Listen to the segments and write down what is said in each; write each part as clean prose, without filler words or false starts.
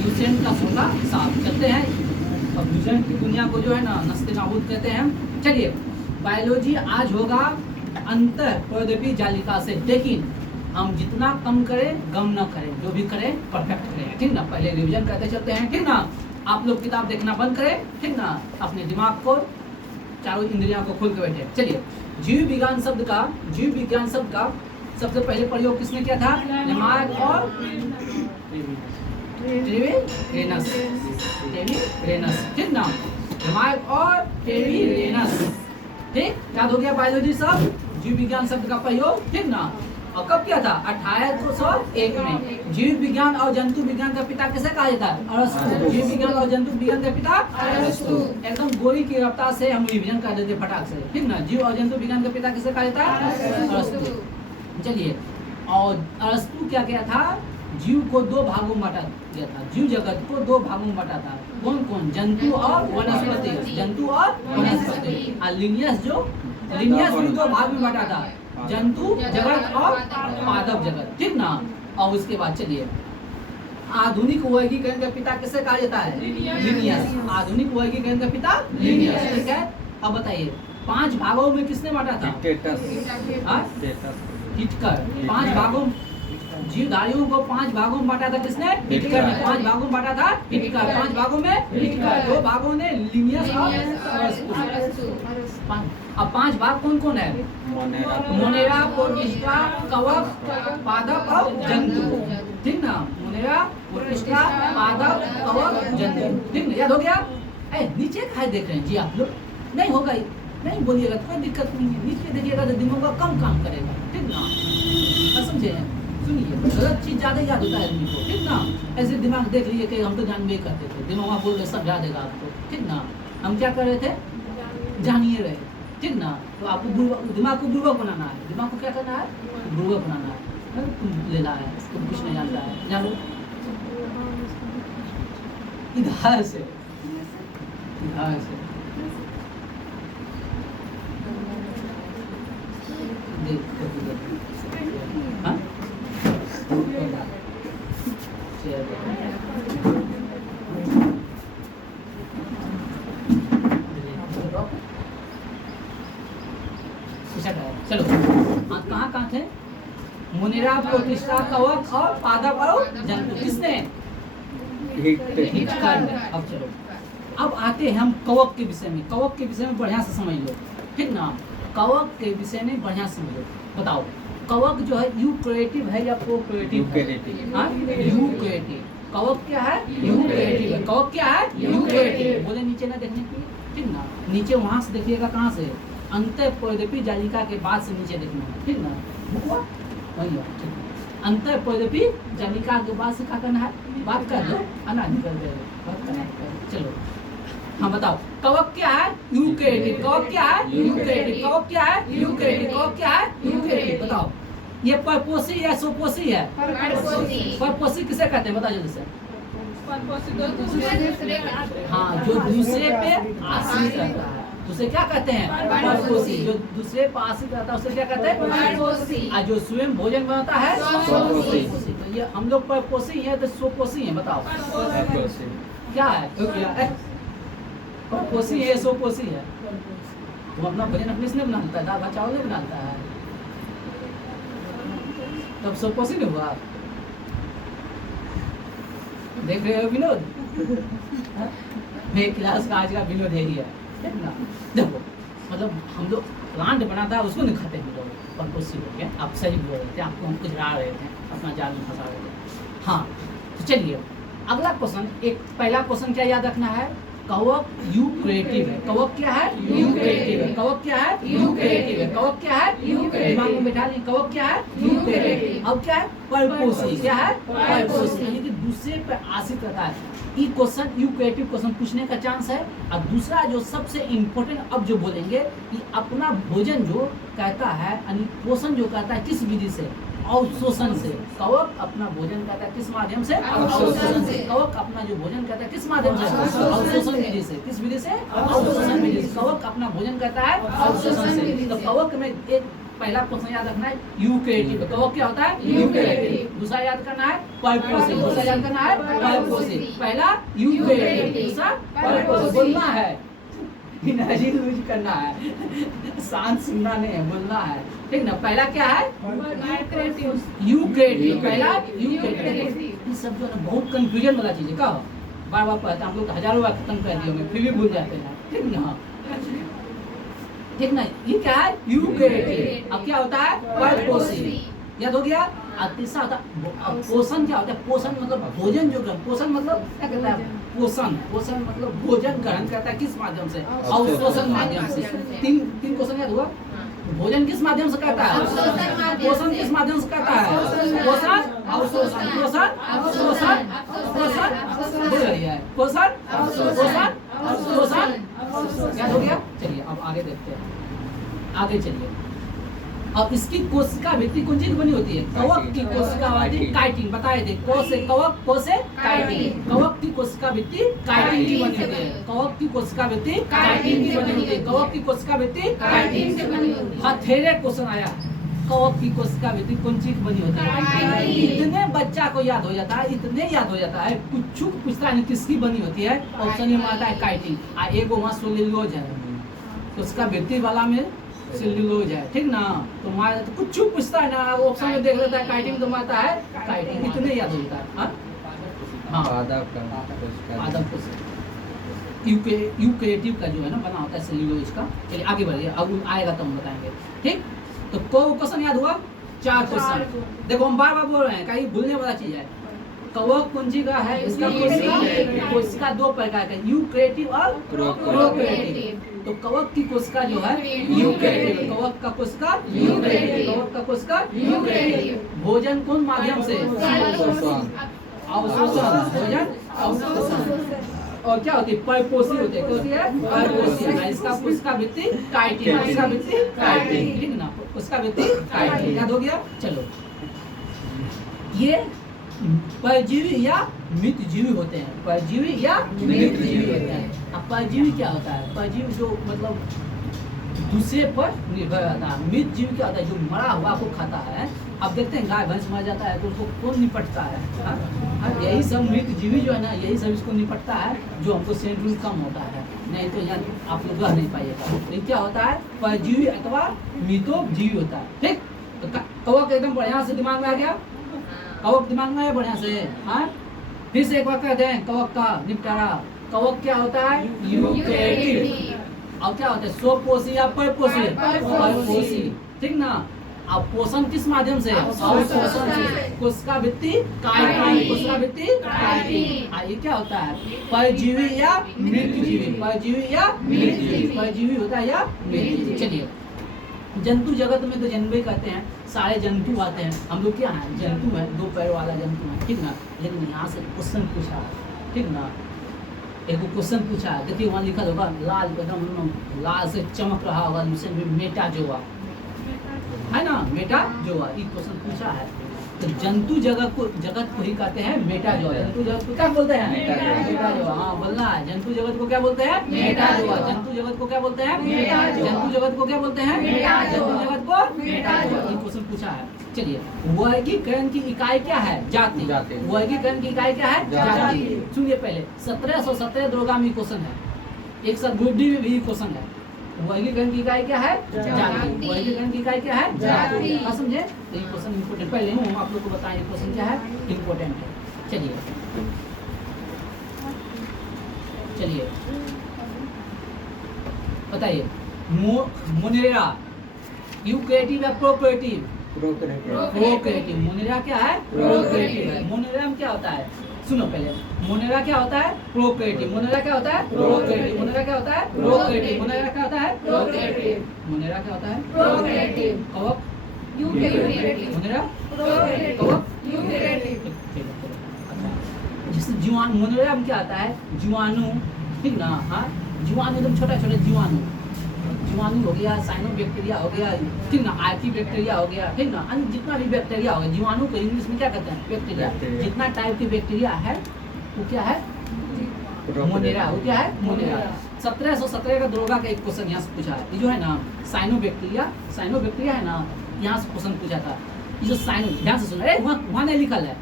Lucent का सोलह साल चलते हैं। और लुसेंट की दुनिया को जो है ना नस्ते नाबूद कहते हैं। चलिए बायोलॉजी आज होगा अंतर प्रौद्योगिकी जालिका से, लेकिन हम जितना कम करें गम न करें, जो भी करें परफेक्ट करें, ठीक ना। पहले रिवीजन करते चलते हैं, ठीक ना। आप लोग किताब देखना बंद करें, ठीक ना। अपने दिमाग को चारों इंद्रियों को खोल के बैठे। चलिए जीव विज्ञान शब्द का सबसे पहले प्रयोग किसने किया था? लेमार्क और ट्रेविरेनस, ठीक ना। लेमार्क और ट्रेविरेनस, ठीक। याद हो गया बायोलॉजी शब्द, जीव विज्ञान शब्द का प्रयोग, ठीक ना। और कब किया था? 1801 में। जीव विज्ञान और जंतु विज्ञान का पिता किसे कहा जाता है? अरस्तु। जीव विज्ञान और जंतु विज्ञान का पिता अरस्तु। एकदम गोली की रफ्तार से हम रिवीजन कर देते फटाक से, ठीक ना। जीव और जंतु विज्ञान का पिता किसे कहा जाता है? अरस्तु। चलिए, और अरस्तु क्या किया था? जीव को दो भागों में बांटा दिया था, जीव जगत को दो भागों में बांटा था। कौन कौन? जंतु और वनस्पति, जंतु और वनस्पति। और लिनियस भी दो भाग में बांटा था, जंतु जगत और पादप जगत, ठीक ना। और उसके बाद चलिए आधुनिक वर्गीकरण का पिता किसे कहा जाता है? लिनियस। आधुनिक वर्गीकरण का पिता लिनियस, ठीक है। अब बताइए 5 भागों में किसने बांटा था? हिटकर। 5 भागों, जीवधारियों को 5 भागों में बांटा था किसने? हिटकर ने। 5 भागों में बांटा था हिटकर, 5 भागों में हिटकर, 2 भागों ने लिनियस और अरस्तु। अब 5 भाग कौन कौन है? मोनेरा, प्रोटिस्टा, कवक, पादप और जंतु, ठीक ना। मोनेरा, प्रोटिस्टा, पादप, कवक, जंतु, ठीक ना। याद हो गया? नीचे का देख रहे हैं जी आप लोग? नहीं होगा, नहीं बोलिएगा कोई दिक्कत नहीं है। नीचे देखिएगा तो दिमाग का कम काम करेगा, ठीक ना। समझे? सुनिए, गलत चीज ज्यादा याद होता है आदमी को, ठीक ना। ऐसे दिमाग देख लीजिए कि हम तो जानबे करते थे, दिमाग बोल के समझा देगा आपको, ठीक ना। हम क्या कर रहे थे? जानिए रहे, ठीक ना। तो आपको दिमाग को बुर्बक बनाना है। दिमाग को क्या करना है? बुर्बक बनाना है। तुम लेना है, तुम कुछ नहीं जानता है, जानो इधर से, इधर से हाँ? चलो कहाँ थे? मोनेरा, प्रोटिस्टा, कवक और पादप और जंतु, किसने? हिटकर। अब चलो, अब आते हैं हम कवक के विषय में। कवक के विषय में बढ़िया से समझ लो, ठीक ना। कवक के विषय में बढ़िया से समझो। बताओ कवक जो है यूकैरियोटिक है या प्रोकैरियोटिक है? हाँ, यूकैरियोटिक। कवक क्या है? यूकैरियोटिक है। कवक क्या है? यूकैरियोटिक। बोले नीचे ना देखने की, ठीक ना। नीचे वहां से देखिएगा, कहाँ से? अंतर प्रौद्योगिकी जालिका के बाद से नीचे देखना है, ठीक ना। बुकवा वही है, ठीक है। अंतर प्रौद्योगिकी जालिका के बाद से क्या करना है? बात कर लो, अना निकल गए, बात करना है। चलो हाँ बताओ, कवक क्या है? यूकैरियोटिक। कवक क्या है? यूकैरियोटिक। कवक क्या है? यूकैरियोटिक। कवक क्या है? यूकैरियोटिक। बताओ ये परपोषी या स्वपोषी है? परपोषी किसे कहते हैं? बताओ जल्दी से। हाँ, जो दूसरे पे आश्रित रहता है उसे क्या कहते हैं? परपोषी। जो दूसरे पे आश्रित रहता है उसे क्या कहते हैं? परपोषी। और जो स्वयं भोजन बनाता है स्वपोषी। तो ये हम लोग परपोषी हैं तो स्वपोषी हैं? बताओ क्या है? परपोषी है, स्वपोषी है। तुम अपना भोजन अपने से नहीं बनाता है, दाल भात चावल नहीं बनाता है, तब स्वपोषी नहीं हुआ? देख रहे हो विनोद? मेरे क्लास का आज का विनोद है, ना। देखो मतलब हम लोग प्लांट बनाता है उसको नहीं खाते हम लोग, परपोषी हो गया। आप सही बोल रहे थे, आपको हम कुछ ला रहे थे, अपना जाल में फंसा रहे थे। हाँ तो चलिए अगला क्वेश्चन। एक पहला क्वेश्चन क्या याद रखना है? कवक यूकैरियोटिक है। कवक क्या है? यूकैरियोटिक है। कवक क्या है? यूकैरियोटिक है। कवक क्या है? यूकैरियोटिक। दिमाग में बैठा ली, कवक क्या है? यूकैरियोटिक। अब क्या है? परपोषी। क्या है? परपोषी, यानी कि दूसरे पर आश्रित रहता है। ये क्वेश्चन यूकैरियोटिक क्वेश्चन पूछने का चांस है। और दूसरा जो सबसे इम्पोर्टेंट अब जो बोलेंगे कि अपना भोजन जो कहता है, यानी पोषण जो कहता है किस विधि से? अवशोषण से। कवक अपना भोजन कहता है किस माध्यम से? अवशोषण से। कवक अपना जो भोजन कहता है किस माध्यम से? अवशोषण विधि से। किस विधि से? अवशोषण विधि से। कवक अपना भोजन कहता है अवशोषण से। तो कवक में एक पहला क्वेश्चन याद रखना है यूकेरेटिव। कवक क्या होता है? यूकेरेटिव। दूसरा याद करना है परपोसिव। दूसरा याद करना है परपोसिव। पहला यूकेरेटिव, दूसरा परपोसिव। बोलना है, एनर्जी यूज करना है, शांत सुनना नहीं है, बोलना है, ठीक ना। पहला क्या है? यूकेरेटिव। पहला यूकेरेटिव। ये सब जो है ना बहुत कंफ्यूजन वाला चीज है। क्या बार बार पढ़ते हैं हम लोग, हजारों बार खत्म कर दिए होंगे, फिर भी भूल जाते हैं, ठीक ना, ठीक ना। ये क्या है? यूकेरेटिव। अब क्या होता है? परपोसिव। याद हो गया। और तीसरा होता है पोषण। क्या होता है? पोषण मतलब भोजन जो ग्रहण। पोषण मतलब क्या कहता है? पोषण। पोषण मतलब भोजन ग्रहण करता है। किस माध्यम से? अवशोषण माध्यम से। तीन क्वेश्चन याद हुआ। भोजन किस माध्यम से करता है? पोषण किस माध्यम से करता है? पोषण अवशोषण। पोषण अवशोषण। पोषण बोल रही है। पोषण पोषण अवशोषण। याद हो गया। चलिए अब आगे देखते हैं। आगे चलिए। अब इसकी कोशिका भित्ति कौन चीज बनी होती है? कवक की कोशिका वाली काइटिन। बताए थे को से कवक, को से काइटिन। कवक की कोशिका भित्ति काइटिन की बनी होती है। कवक की कोशिका भित्ति काइटिन की बनी होती है। कवक की कोशिका भित्ति काइटिन से बनी होती है। हथेरे क्वेश्चन आया, कवक की कोशिका भित्ति कौन चीज बनी होती है? इतने बच्चा को याद हो जाता है, इतने याद हो जाता है। कुछ पूछता है किसकी बनी होती है? ऑप्शन में आता है काइटिन। एक वहाँ सेल्यूलोज है, उसका भित्ति वाला में सेल्यूलोज है, ठीक ना। तो मार तो कुछ पूछता है ना, ऑप्शन में देख लेता है काइटिन, तो मारता है काइटिन। इतने याद होता है। हाँ आधा यूकेरेटिव का जो है ना बना होता है सेल्यूलोज का। चलिए आगे बढ़िए, अब आएगा तो हम बताएंगे, ठीक। तो को क्वेश्चन याद हुआ? 4 क्वेश्चन। देखो हम बार बार बोल रहे हैं, कहीं भूलने वाला चीज है। कवक कुंजी का है, इसका कोशिका 2 प्रकार का, यूकेरेटिव और प्रोकैरियोटिव। तो कवक की कोशिका जो है यूकेरेटिव। कवक का कोशिका यूकेरेटिव। कवक का कोशिका यूकेरेटिव। भोजन कौन माध्यम से? अवशोषण। भोजन अवशोषण। और क्या होती है? परपोसिव होती है। क्या होती है? परपोसिव। इसका कोशिका भित्ति काइटिन। इसका भित्ति काइटिन, ठीक ना। उसका भित्ति काइटिन। याद हो गया। चलो, ये परजीवी या मितजीवी होते हैं। परजीवी या मितजीवी होते हैं। अब परजीवी क्या होता है? परजीवी जो मतलब दूसरे पर निर्भर रहता है। मितजीवी क्या होता है? जो मरा हुआ को खाता है। अब देखते हैं गाय भैंस मर जाता है तो उसको कौन निपटता है? यही सब मितजीवी जो है ना, यही सब इसको निपटता है, जो हमको शेड्यूल कम होता है। नहीं तो यहाँ आप लोग रह नहीं पाइएगा। तो क्या होता है? परजीवी अथवा मितोजीवी होता है, ठीक। तो कवक एकदम बढ़िया से दिमाग में आ गया। कवक दिमाग में है बढ़िया से। हाँ, फिर से एक बार कहते हैं कवक का निपटारा। कवक क्या होता है? यूकेरेटिव। अब क्या होता है? स्वपोषी या परपोषी? परपोषी, ठीक ना। अब पोषण किस माध्यम से? अवशोषण से। कोशिका भित्ति काइटिन। कोशिका भित्ति काइटिन। ये क्या होता है? परजीवी या मृतजीवी? परजीवी या मृतजीवी? परजीवी होता है या मृतजीवी। चलिए, जंतु जगत में तो जन्म ही करते हैं, सारे जंतु आते हैं। हम लोग क्या है? जंतु है, 2 पैर वाला जंतु है, ठीक ना। लेकिन यहाँ से क्वेश्चन पूछा है, ठीक ना। एक क्वेश्चन पूछा है, देखिए वहाँ लिखा होगा लाल, एकदम लाल से चमक रहा होगा, मेटाजोआ है ना। मेटाजोआ ये क्वेश्चन पूछा है। तो जंतु जगत को ही कहते हैं मेटाजोआ। जंतु जगत को क्या बोलते हैं? मेटाजोआ। हाँ बोलना है। जंतु जगत को क्या बोलते हैं? मेटाजोआ। जंतु जगत को क्या बोलते हैं? जंतु जगत को क्या बोलते हैं? जंतु जगत को मेटाजोआ। ये क्वेश्चन पूछा है। चलिए, वर्गीकरण की इकाई क्या है? जाति। वर्गीकरण की इकाई क्या है? जाति। सुनिए पहले, 1717 दूरगामी क्वेश्चन है, एक साथ बुद्धि में भी क्वेश्चन है। वर्गीकरण की इकाई क्या है? जाति। वर्गीकरण की इकाई क्या है? जाति। हाँ समझे? तो ये क्वेश्चन इम्पोर्टेंट, पहले हम आप लोग को बताएं ये क्वेश्चन क्या है, इम्पोर्टेंट है। चलिए चलिए बताइए, मोनेरा यूकेरेटिव या प्रोकैरियोटिव? प्रोकैरियोटिव। मोनेरा क्या है? प्रोकैरियोटिव है। मोनेरा में क्या होता है? सुनो पहले, मोनेरा क्या होता है? प्रोकैरियोटिव। मोनेरा क्या होता है? प्रोकैरियोटिव। मोनेरा क्या होता है? प्रोकैरियोटिव। मोनेरा क्या होता है? प्रोकैरियोटिव। मोनेरा क्या होता है? प्रोकैरियोटिव। कवक यूकेरेटिव। मोनेरा कवक यूकेरेटिव। अच्छा, जिससे जीवाणु, मोनेरा में क्या आता है? जीवाणु, ठीक ना। हाँ, जीवाणु एकदम छोटा छोटा जीवाणु, जीवाणु हो गया, साइनो बैक्टीरिया हो गया, ठीक ना, आर्की बैक्टीरिया हो गया, ठीक ना। अन्य जितना भी बैक्टीरिया होगा, जीवाणु को इंग्लिश में क्या कहते हैं? बैक्टीरिया। जितना टाइप की बैक्टीरिया है वो क्या है? मोनेरा। वो क्या है? मोनेरा। 1717 का दरोगा का एक क्वेश्चन यहाँ से पूछा है। ये जो है ना साइनोबैक्टीरिया है ना, यहाँ से क्वेश्चन पूछा था। ये जो ध्यान से सुना, वहाँ नहीं लिखल है,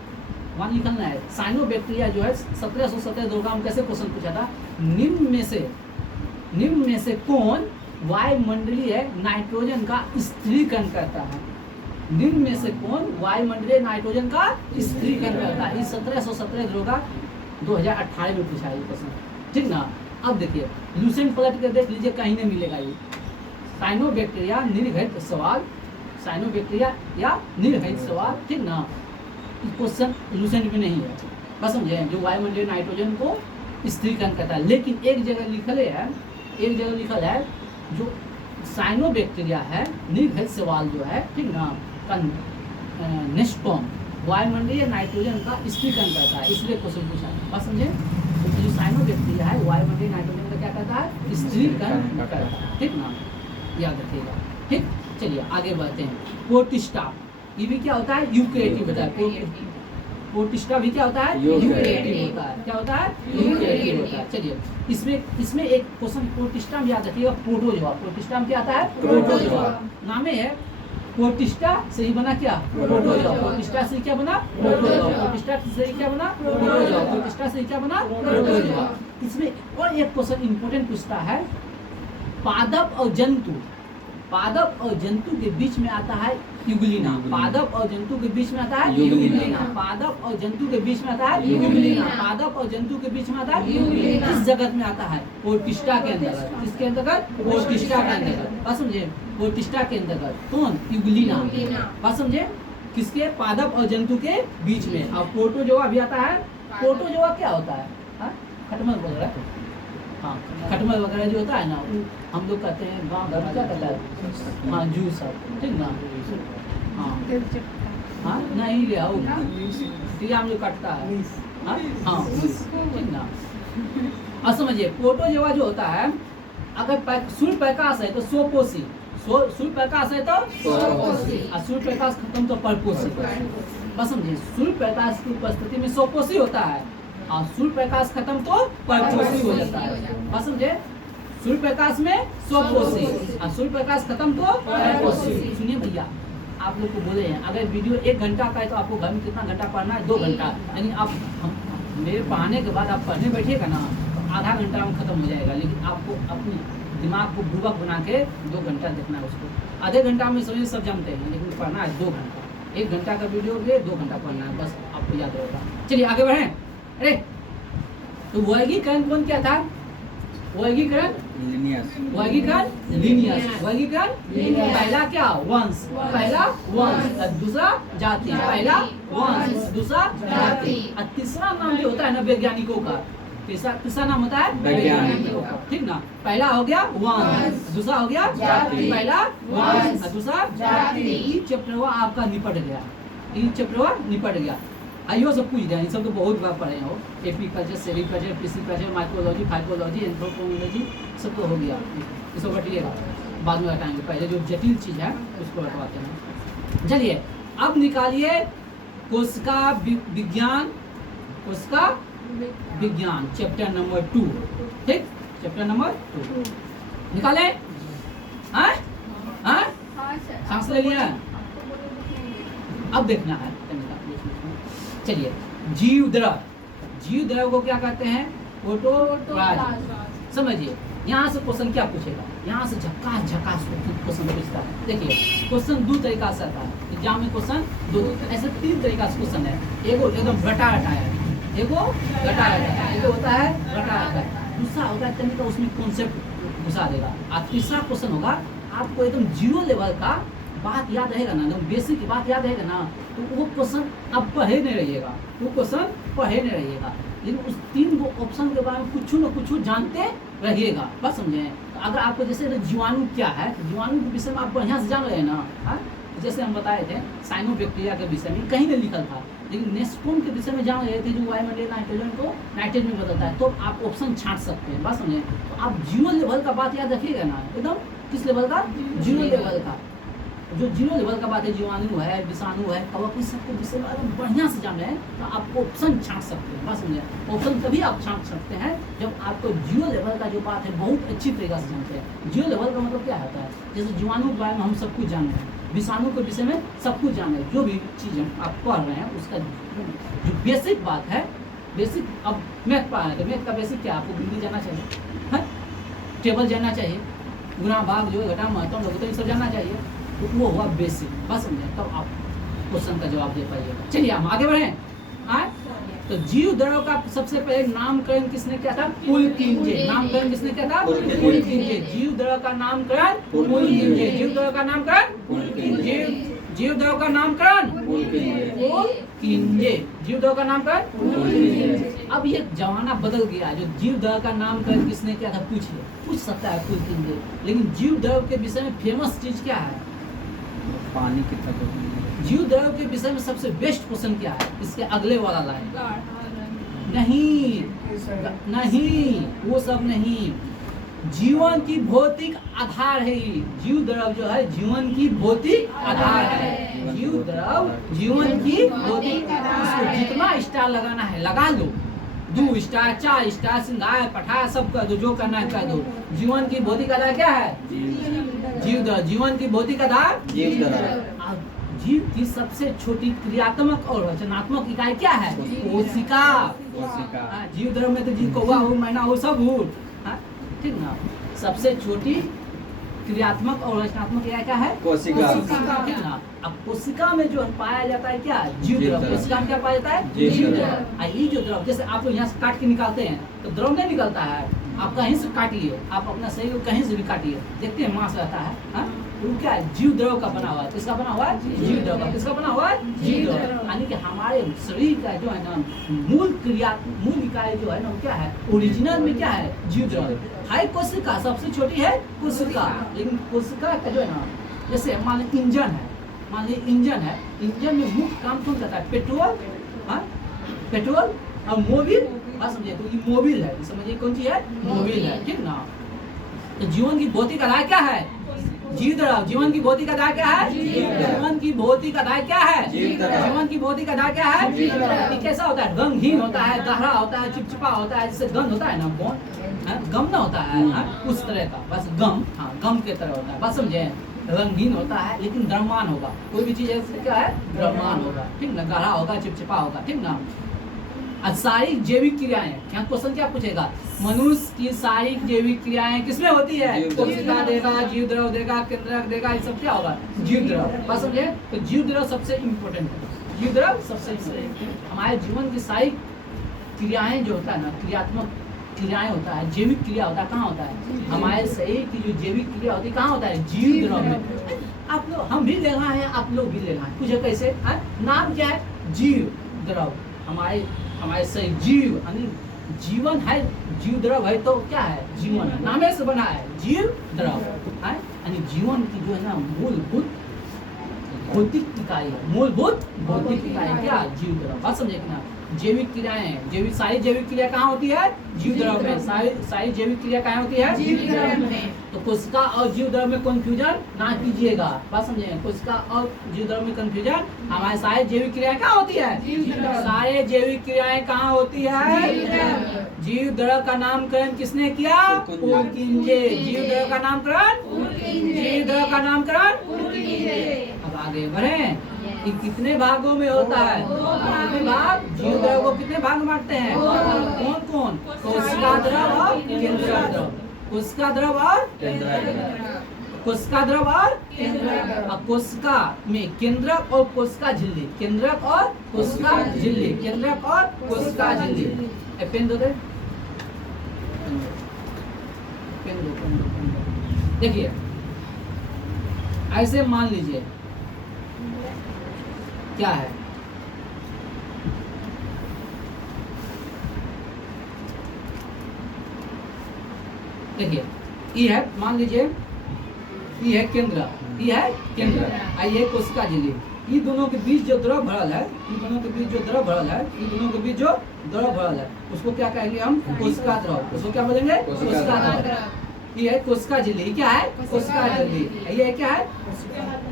वहाँ लिखना है साइनोबैक्टीरिया जो है 1717 दरोगा में कैसे क्वेश्चन पूछा था। निम्न में से कौन वायुमंडलीय नाइट्रोजन का स्थिरीकरण करता है? निम्न में से कौन वायुमंडलीय नाइट्रोजन का स्थिरीकरण करता है? इस 1717 दरोगा 2018 में पूछा है ये क्वेश्चन, ठीक ना। अब देखिए लूसेंट पलट कर देख लीजिए, कहीं नहीं मिलेगा ये। साइनोबैक्टीरिया निर्घटित सवाल, साइनोबैक्टीरिया या निर्घटित सवाल, ठीक ना। क्वेश्चन लूसेंट में नहीं है, बस समझे, जो वायुमंडलीय नाइट्रोजन को स्थिरीकरण करता है। लेकिन एक जगह लिखल है जो साइनोबैक्टीरिया है निर्घटित सवाल जो है, ठीक ना, नेस्टोम वायुमंडलीय नाइट्रोजन का स्थिरीकरण करता है, इसलिए क्वेश्चन पूछा है, बस समझे। तो जो साइनोबैक्टीरिया है वायुमंडलीय नाइट्रोजन का क्या करता है? स्थिरीकरण करता है, ठीक ना, याद रखिएगा, ठीक। चलिए आगे बढ़ते हैं। प्रोटिस्टा, ये भी क्या होता है? यूकैरियोटिक होता है। प्रोटिस्टा भी क्या होता है? यूकैरियोटिक होता है। क्या होता है? यूकैरियोटिक होता है। चलिए इसमें एक क्वेश्चन प्रोटिस्टा में याद रखिएगा, प्रोटोजोआ। प्रोटिस्टा में क्या आता है? प्रोटोजोआ। नामे है प्रोटिस्टा से ही बना क्या? प्रोटोजोआ। प्रोटिस्टा से क्या बना? प्रोटोजोआ। प्रोटिस्टा से क्या बना? प्रोटोजोआ। प्रोटिस्टा से क्या बना? प्रोटोजोआ। इसमें और एक क्वेश्चन इंपॉर्टेंट पूछता है, पादप और जंतु के बीच में आता है यूग्लिना। पादप और जंतु के बीच में आता है यूग्लिना। पादप और जंतु के बीच में आता है यूग्लिना। पादप और जंतु के बीच में आता है यूग्लिना। किस जगत में आता है? प्रोटिस्टा के अंतर्गत। किसके अंतर्गत? प्रोटिस्टा के अंतर्गत। बात समझे? प्रोटिस्टा के अंतर्गत कौन? यूग्लिना। बात समझे? किसके? पादप और जंतु के बीच में। अब प्रोटोजोआ भी आता है। प्रोटोजोआ क्या होता है? खटमल वगैरह, हाँ खटमल वगैरह जो होता है ना, हम लोग कहते हैं गाँव घर में क्या कहता है? हाँ जू सब, ठीक ना। हाँ नहीं ले आओ, टिया में जो कटता है, हाँ ठीक ना। अब समझिए प्रोटोजोआ जो होता है, अगर सूर्य प्रकाश है तो सोपोसी, सूर्य प्रकाश है तो सोपोसी, और सूर्य प्रकाश खत्म तो परपोसी। बस समझिए, सूर्य प्रकाश की उपस्थिति में सोपोसी होता है और सूर्य प्रकाश खत्म तो परपोसी हो जाता है। बस समझे, सूर्य प्रकाश में सोपोसी और सूर्य प्रकाश खत्म तो परपोसी। सुनिए भैया, आप लोग को बोले हैं अगर वीडियो 1 घंटा का है तो आपको घर में कितना घंटा पढ़ना है? 2 घंटा। यानी आप मेरे पढ़ाने के बाद आप पढ़ने बैठिएगा ना तो आधा घंटा में खत्म हो जाएगा, लेकिन आपको अपने दिमाग को बुर्बक बना के 2 घंटा देखना है उसको। आधे घंटा में समझिए सब जानते हैं, लेकिन पढ़ना है 2 घंटा। 1 घंटा का वीडियो के 2 घंटा पढ़ना है, बस आपको याद रहेगा। चलिए आगे बढ़ें। अरे तो वर्गीकरण कौन क्या था? वर्गीकरण लीनियस। वर्गीकरण पहला क्या? वंश। पहला वंश, दूसरा जाति। पहला वंश, दूसरा जाति, और तीसरा नाम जो होता है ना वैज्ञानिकों का, तीसरा नाम होता है वैज्ञानिकों का, ठीक ना। पहला हो गया वंश, दूसरा हो गया जाति। पहला वंश, दूसरा जाति। ये चैप्टर आपका निपट गया, ये चैप्टर निपट गया। आइयो सब पूछ दिया, इन सब तो बहुत बार पढ़े हो। Apiculture, sericulture, pisciculture, micrology, phycology, anthropology, सब तो हो गया। इसको हटिएगा, बाद में हटाएंगे, पहले जो जटिल चीज़ है उसको हटवाते हैं। चलिए अब निकालिए कोशिका विज्ञान, कोशिका विज्ञान चैप्टर नंबर 2, ठीक, चैप्टर नंबर 2 निकाले। सांस ले लिया, अब देखना है। चलिए जीव द्रव को क्या कहते हैं? प्रोटोप्लाज्म। समझिए यहाँ से क्वेश्चन क्या पूछेगा, यहाँ से झकास क्वेश्चन पूछता है। देखिए क्वेश्चन 2 तरीका से आता है एग्जाम में, क्वेश्चन 2 ऐसे 3 तरीका से क्वेश्चन है। एगो एकदम रटा है, एगो रटा है, एगो होता है रटा है, दूसरा होता है तनिक उसमें कॉन्सेप्ट घुसा देगा, और तीसरा क्वेश्चन होगा आपको एकदम 0 लेवल का बात याद रहेगा ना, एकदम बेसिक बात याद रहेगा ना, तो वो क्वेश्चन आप पढ़े नहीं रहिएगा, वो क्वेश्चन पढ़े नहीं रहिएगा, लेकिन उस 3 ऑप्शन के बारे में कुछ न कुछ जानते रहिएगा। बस समझे? तो अगर आपको जैसे जीवाणु क्या है, जीवाणु के विषय में आप बढ़िया से जान रहे हैं ना, जैसे हम बताए थे साइनोबैक्टीरिया के विषय में कहीं नहीं लिखल था, लेकिन नेस्टोम के विषय में जान रहे थे जो वायुमंडलीय नाइट्रोजन को नाइट्रोजन में बदलता है, तो आप ऑप्शन छांट सकते हैं। बस समझे? तो आप 0 लेवल का बात याद रखिएगा ना, एकदम किस लेवल का? 0 लेवल का। जो जीरो लेवल का बात है, जीवाणु है, विषाणु है, कवक, इस सबको विषय में अगर बढ़िया से जाने हैं तो आप ऑप्शन छांट सकते हैं। बात समझे? ऑप्शन तभी आप छांट सकते हैं जब आपको जीरो लेवल का जो बात है बहुत अच्छी तरीके से जानते हैं। जीरो लेवल का मतलब क्या होता है? जैसे जीवाणु के बारे में हम सब कुछ जान रहे हैं, विषाणु के विषय में सब कुछ जान रहे हैं, जो भी चीज़ आप पढ़ रहे हैं उसका जो बेसिक बात है, बेसिक। अब मैथ पढ़ रहे हैं तो मैथ का बेसिक क्या? आपको गिनती जानना चाहिए है, टेबल जानना चाहिए, गुणा भाग जो घटा महत्तम लघुत्तम ये सब जानना चाहिए, तो वो हुआ बेसिक। बस समझे? तब आप क्वेश्चन का जवाब दे पाइएगा। चलिए हम आगे बढ़ें। तो जीव द्रव का सबसे पहले नामकरण किसने किया था? पुलकिंजे। नामकरण किसने किया था? पुलकिंजे। जीव द्रव का नामकरण पुलकिंजे। जीव द्रव का नामकरण जीव द्रव का नामकरण पुलकिंजे। जीव द्रव का नामकरण पुलकिंजे। अब ये जमाना बदल गया, जो जीव द्रव का नामकरण किसने किया था पूछ सकता है पुलकिंजे, लेकिन जीव द्रव के विषय में फेमस चीज क्या है? पानी कितना? जीव द्रव के विषय में सबसे बेस्ट क्वेश्चन क्या है? इसके अगले वाला लाइन। नहीं, वो सब नहीं। जीवन की भौतिक आधार है। जीव द्रव जो है जीवन की भौतिक आधार है। जीव द्रव जीवन की भौतिक, इसको जितना स्टार लगाना है लगा लो, 2 स्टार 4 स्टार, सिंगार पठार सब कर दो, जो करना है कर दो। जीवन की भौतिक आधार क्या है? जीव द्रव। जीवन की भौतिक आधार जीव द्रव। जीव की सबसे छोटी क्रियात्मक और रचनात्मक इकाई क्या है? कोशिका। जीव द्रव में तो जीव कौवा हो, मैना हो, सब हो, ठीक ना। सबसे छोटी क्रियात्मक और रचनात्मक इकाई क्या है? कोशिका, ठीक ना। अब कोशिका में जो पाया जाता है क्या? जीव द्रव। कोशिका में क्या पाया जाता है? जीव द्रव। ये जो द्रव, जैसे आप लोग यहाँ से काट के निकालते हैं तो द्रव नहीं निकलता है, आप कहीं से काटिए, आप अपना शरीर को कहीं से भी काटिए, देखते हैं मांस रहता है, वो क्या है? जीव द्रव का बना हुआ है। किसका बना हुआ है? जीव द्रव का। किसका बना हुआ है? जीव द्रव। यानी कि हमारे शरीर का जो है ना मूल इकाई जो है ना वो क्या है? ओरिजिनल में क्या है? जीव द्रव है। कोशिका सबसे छोटी है कोशिका, लेकिन कोशिका का जो है ना, जैसे मान लीजिए इंजन है, इंजन में मुख्य काम कौन करता है? पेट्रोल और मोबिल। बात समझिए? तो ये मोबिल है, समझिए कौन सी है? मोबिल है, ठीक ना। तो जीवन की भौतिक आधार क्या है? जीव द्रव। जीवन की भौतिक आधार क्या है? जीवन की भौतिक आधार क्या है? जीवन की भौतिक आधार क्या है? ये कैसा होता है? रंगहीन होता है, गहरा होता है, चिपचिपा होता है, जिससे गंध होता है ना, गम ना होता है, उस तरह का, बस गम, गम के तरह होता है। बस समझे? रंगीन होता है लेकिन द्रव्यमान होगा। कोई भी चीज ऐसे क्या है? द्रव्यमान होगा, ठीक ना। गहरा होगा, चिपचिपा होगा, ठीक ना। सारी जैविक क्रियाएं, यहाँ क्वेश्चन क्या पूछेगा? मनुष्य की सारी जैविक क्रियाएं किसमें होती है? कोशिका देगा, जीव द्रव देगा, केंद्रक देगा, ये सब क्या होगा? जीव द्रव। बात समझे? तो जीव द्रव सबसे इम्पोर्टेंट है। जीव द्रव सबसे इम्पोर्टेंट। हमारे जीवन की सारी क्रियाएं जो होता है ना, क्रियात्मक क्रियाएं होता है, जैविक क्रिया होता है, कहाँ होता है? हमारे शरीर की जो जैविक क्रिया होती है कहाँ होता है? जीव द्रव में। आप लोग, हम भी ले रहे हैं, आप लोग भी ले रहे हैं, पूछे कैसे? नाम क्या है? जीव द्रव। हमारे शरीर जीव यानी जीवन है, जीव द्रव है तो क्या है? जीवन है, नामे से बना है जीव द्रव है। यानी जीवन की जो है ना मूलभूत भौतिक इकाई है, मूलभूत भौतिक इकाई क्या? जीव द्रव। बात समझे कि ना। जैविक क्रियाएं, सारी जैविक क्रिया कहाँ होती है? जीव द्रव में। सारी जैविक क्रिया कहाँ होती है? जीव द्रव में। तो कोशिका और जीव द्रव में कंफ्यूजन ना कीजिएगा। बात समझे? कोशिका और जीव द्रव में कंफ्यूजन। हमारे सारे जैविक क्रियाएं कहाँ होती है? सारे जैविक क्रियाएं कहाँ होती है? जीव द्रव का नामकरण किसने किया? पुलकिंजे। जीव द्रव का नामकरण, जीव द्रव का नामकरण। अब आगे बढ़े। कितने भागों में होता है? कितने भाग? जीव द्रव को कितने भाग बांटते हैं? कौन कौन? कोशिका द्रव और केंद्रक द्रव। कोशिका द्रव और कोशिका द्रव और कोशिका में केंद्रक और कोशिका झिल्ली, केंद्रक और कोशिका झिल्ली, केंद्रक और कोशिका झिल्ली। पेन दो दे, पेन दो। देखिए ऐसे मान लीजिए क्या है? देखिए ये है, मान लीजिए ये है केंद्र, ये है केंद्र, ये कोशिका झिल्ली। ये दोनों के बीच जो द्रव भरल है, ये दोनों के बीच जो द्रव भरल है, ये दोनों के बीच जो द्रव भरल है, उसको क्या कहेंगे हम? कोशिका द्रव। उसको क्या बोलेंगे? कोशिका द्रव। ये है कोशिका झिल्ली। क्या है? कोशिका झिल्ली। ये क्या है?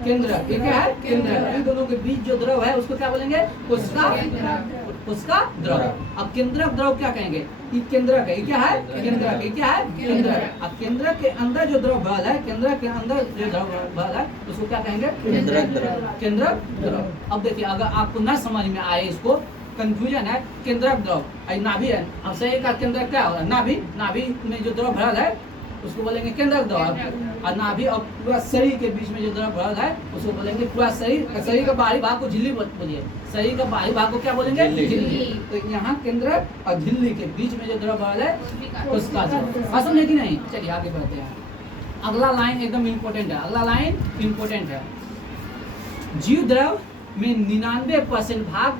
केंद्रक। ये क्या है? केंद्रक। इन दोनों के बीच जो द्रव है उसको क्या बोलेंगे? कोशिका द्रव। अब केंद्रक द्रव क्या कहेंगे? ये केंद्रक है। ये क्या है? केंद्रक। ये क्या है? केंद्रक। अब केंद्रक के अंदर जो द्रव भरल है, केंद्रक के अंदर जो द्रव भरल है उसको क्या कहेंगे? केंद्रक द्रव। केंद्रक द्रव। अब देखिए, अगर आपको न समझ में आए, इसको कंफ्यूजन है, केंद्रक द्रव नाभि है, अब शरीर का केंद्रक क्या होगा? नाभि में जो द्रव भरल है उसको बोलेंगे केंद्रक द्रव। और नाभि और पूरा शरीर के बीच में जो द्रव भरल है उसको बोलेंगे पूरा शरीर का बाहरी भाग को झिल्ली बोलिए। शरीर का बाहरी भाग को क्या बोलेंगे? झिल्ली। तो यहाँ केंद्रक और झिल्ली के बीच में जो द्रव भरल है उसका द्रव। समझे कि नहीं? चलिए आगे बढ़ते हैं। अगला लाइन एकदम इम्पोर्टेंट है। अगला लाइन इम्पोर्टेंट है। जीव द्रव में 99% भाग,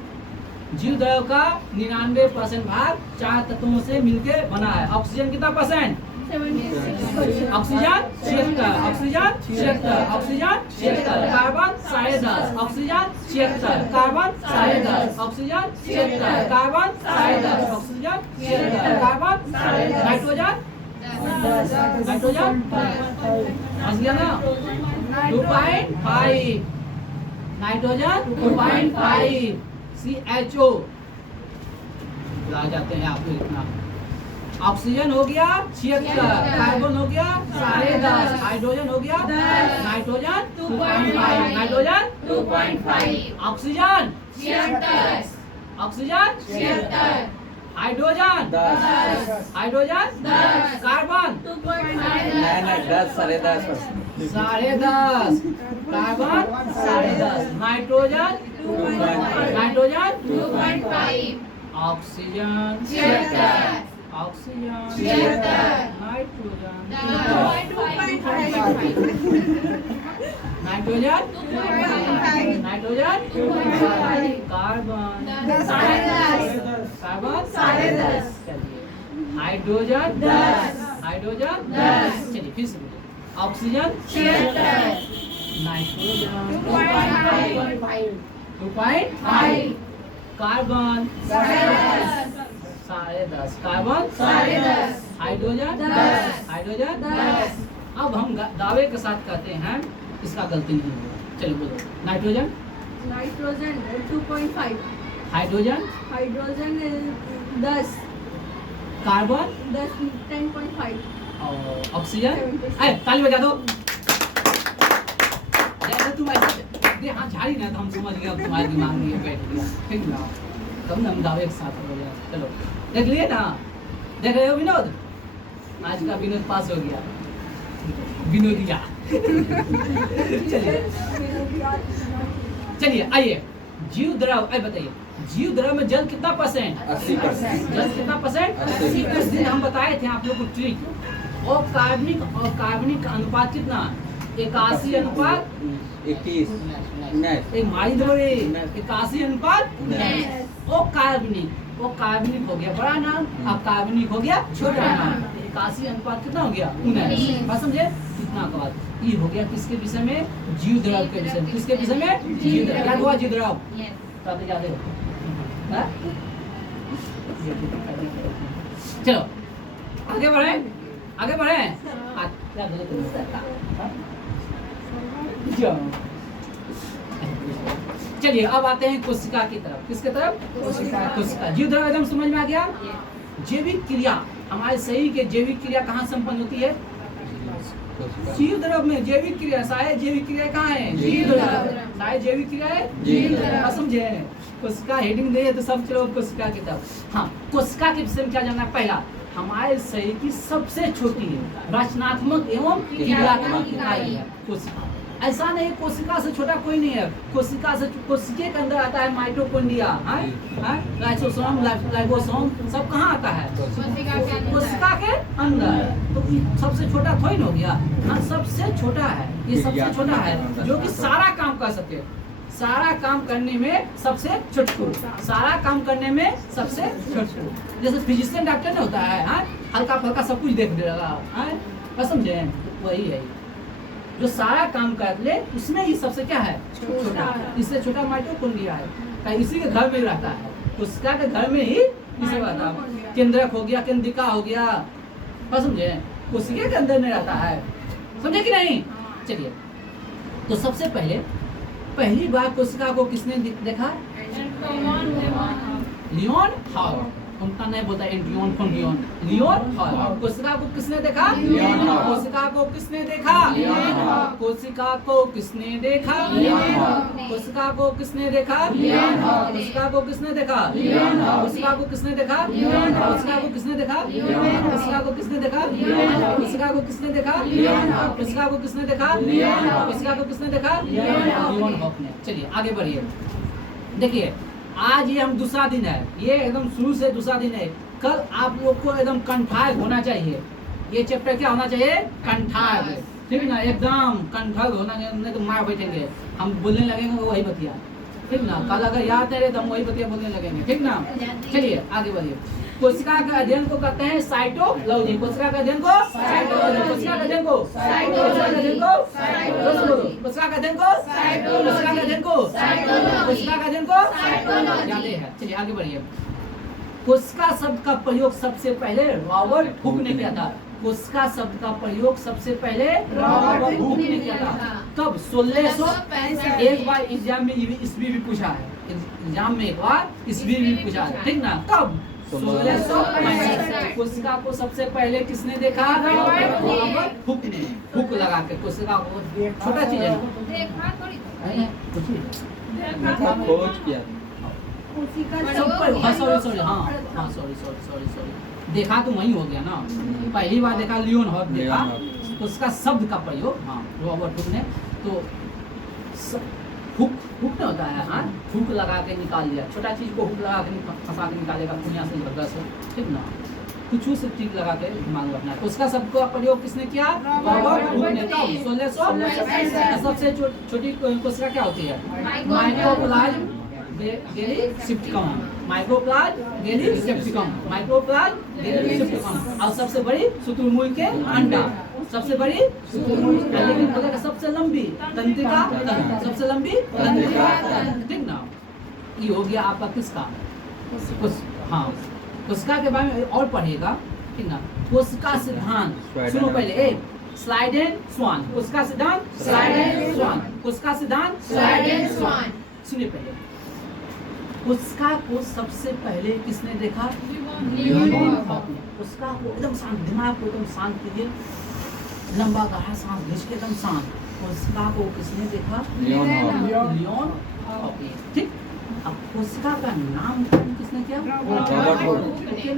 जीव द्रव का 99% भाग 4 तत्वों से मिलकर बना है। ऑक्सीजन कितना percent? Oxygen 76, oxygen 76, oxygen 76, carbon 10.5, oxygen 76, carbon 10.5, oxygen 76, carbon 10.5, oxygen 76, carbon 10.5, nitrogen समझ गया ना? 2.5, नाइट्रोजन 2.5, CHO ला जाते हैं आपको इतना। ऑक्सीजन हो गया 76, कार्बन हो गया 10.5, हाइड्रोजन हो गया 10, nitrogen 2.5, nitrogen 2.5, oxygen 76, oxygen 76, hydrogen 10, hydrogen 10, carbon 10, 10.5%, 10.5, carbon 10.5, nitrogen 2.5, oxygen 76, oxygen 76, nitrogen 2.5, nitrogen 2.5, carbon 10.5, hydrogen 10, hydrogen 10, चलिए फिर से बोलिए। Oxygen 76, nitrogen 2.5, carbon 10.5, carbon 10.5, hydrogen 10, hydrogen 10। अब हम दावे के साथ कहते हैं इसका गलती नहीं होगा। चलो बोलो। नाइट्रोजन 2.5, हाइड्रोजन 10, कार्बन 10.5, और ऑक्सीजन ताली बजा दो। जैसे तुम ऐसे हाथ झाड़ी ना तो हम समझ गए तुम्हारे दिमाग में ये बैठ गया, ठीक ना? तब ना हम दावे के साथ हो गया। चलो देख लिए ना? देख रहे हो विनोद? आज का विनोद पास हो गया, विनोदिया। चलिए आइए, जीव द्रव बताइए, जीव द्रव में जल कितना परसेंट? 80%। जल कितना परसेंट? 80%। उस दिन हम बताए थे आप लोग को ट्रिक। और कार्बनिक का अनुपात कितना? 81 अनुपात 21, एक मारी दो रे, 81 अनुपात 19। वो कार्बनिक हो गया बड़ा नाम, अब कार्बनिक हो गया छोटा नाम। 81 अनुपात कितना हो गया? 19। बात समझे? कितना का बात ये हो गया किसके विषय में? जीव द्रव के विषय में। किसके विषय में? जीव द्रव। क्या हुआ? जीव द्रव तो याद है। चलो आगे बढ़े, आगे बढ़े। क्या बोले तुम? चलिए अब आते हैं कोशिका की तरफ। किसके तरफ? कोशिका। जीव द्रव एकदम समझ में आ गया। जैविक क्रिया, हमारे शरीर के जैविक क्रिया कहाँ संपन्न होती है? जीव द्रव में। जैविक क्रिया, सहायक जैविक क्रिया कहाँ है? जीव द्रव। सहायक जैविक क्रिया है जीव द्रव। समझे? कोशिका हेडिंग दे तो सब चलो कोशिका की तरफ। हाँ, कोशिका के विषय में क्या जानना है? पहला, हमारे शरीर की सबसे छोटी रचनात्मक एवं क्रियात्मक इकाई है कोशिका। ऐसा नहीं कोशिका से छोटा कोई नहीं है। कोशिका से, कोशिके के अंदर आता है माइटोकॉन्ड्रिया, लाइसोसोम, राइबोसोम, सब कहाँ आता है? कोशिका के अंदर। तो सबसे छोटा थोड़ी हो गया? हाँ, सबसे छोटा है ये, सबसे छोटा है जो कि सारा काम कर सके। सारा काम करने में सबसे छोटू, सारा काम करने में सबसे छोटू। जैसे फिजिशियन डॉक्टर नहीं होता है, हल्का फल्का सब कुछ देख देगा, समझे? वही है जो सारा काम कर ले, उसमें ही सबसे क्या है? छोटा। इससे छोटा माइटोकॉन्ड्रिया है, इसी के घर में रहता है। कोशिका के घर में ही इसे रहता है। केंद्रक हो गया, केंद्रिका हो गया, समझे? कोशिका के अंदर नहीं रहता है। समझे कि नहीं? चलिए तो सबसे पहले पहली बार कोशिका को किसने देखा? Leeuwenhoek. उनका नहीं बोलता एंड्रियन फ्रॉम लियोन, लियोन हॉल। कोशिका को किसने देखा? Leeuwenhoek. कोशिका को किसने देखा? Leeuwenhoek. कोशिका को किसने देखा? Leeuwenhoek. कोशिका को किसने देखा? Leeuwenhoek. कोशिका को किसने देखा? Leeuwenhoek. कोशिका को किसने देखा? Leeuwenhoek. कोशिका को किसने देखा? Leeuwenhoek. कोशिका को किसने देखा? Leeuwenhoek. कोशिका को किसने देखा? Leeuwenhoek. कोशिका को किसने देखा? Leeuwenhoek. कोशिका को किसने देखा? Leeuwenhoek. लियोन हॉल ने। चलिए आगे बढ़िए। देखिए आज ये हम दूसरा दिन है, ये एकदम शुरू से दूसरा दिन है। कल आप लोग को एकदम कंठायग होना चाहिए। ये चैप्टर क्या होना चाहिए? कंठायग। ठीक है ना, एकदम कंठायग होना चाहिए, नहीं तो मार बैठेंगे, हम बोलने लगेंगे वही बतिया। ठीक ना, कल अगर याद है तो हम वही बतिया बोलने लगेंगे। ठीक ना, चलिए आगे बढ़िए। कोशिका के अध्ययन को कहते हैं साइटोलॉजी। कोशिका के अध्ययन को साइटोलॉजी। कोशिका के अध्ययन को साइटोलॉजी। कोशिका के अध्ययन को साइटोलॉजी। कोशिका के अध्ययन को साइटोलॉजी। कोशिका के अध्ययन को साइटोलॉजी। कोशिका के अध्ययन को साइटोलॉजी। याद है। चलिए आगे बढ़िए। कोशिका शब्द का प्रयोग सबसे पहले रॉबर्ट हुक ने किया था। कोशिका शब्द का प्रयोग सबसे पहले रॉबर्ट हुक ने किया था। कब? 1665। एक बार एग्जाम में ईस्वी भी पूछा है, एग्जाम में एक बार ईस्वी भी पूछा है। ठीक ना, कब? 1665। कोशिका को सबसे पहले किसने देखा? रॉबर्ट हुक ने। हुक लगा के कोशिका को, छोटा चीज है खोज किया। सब पर। हाँ सॉरी हाँ सॉरी देखा तो वही हो गया ना। पहली बार देखा लियोन हॉल देखा, लियोन उसका शब्द का प्रयोग हाँ रॉबर्ट हुक ने। तो हुक हुक नहीं होता है, हाँ हुक लगा के निकाल दिया। छोटा चीज को हुक लगा के फंसा के निकालेगा दुनिया से झगड़ा से। ठीक ना, कुछ से ठीक लगा के दिमाग रखना है। उसका सबका प्रयोग किसने किया? रॉबर्ट हुक ने। कब? 1665। सबसे छोटी कोशिका क्या होती है? माइक्रोप्लाज्म गैलीसेप्टिकम। माइक्रोप्लाज्म गैलीसेप्टिकम। माइक्रोप्लाज्म गैलीसेप्टिकम। और सबसे बड़ी शुतुरमुर्ग के अंडा। सबसे बड़ी शुतुरमुर्ग, लेकिन बोलेगा सबसे लंबी तंत्रिका तंत्र। सबसे लंबी तंत्रिका तंत्र। ठीक ना, ये हो गया आपका किसका? हाँ, कोशिका के बारे में और पढ़िएगा। ठीक ना, कोशिका सिद्धांत सुनो पहले। एक स्लाइडेन स्वान। कोशिका सिद्धांत स्लाइडेन स्वान। कोशिका सिद्धांत स्लाइडेन स्वान। सुनिए पहले, कोशिका को सबसे पहले किसने देखा? लियोन हॉल ने। कोशिका को एकदम शांत, दिमाग को एकदम शांत कीजिए, लंबा गहरा सांस खींच के एकदम शांत। कोशिका को किसने देखा? Leeuwenhoek. Leeuwenhoek. ठीक। अब कोशिका का नाम किसने किया? Robert Hooke. लेकिन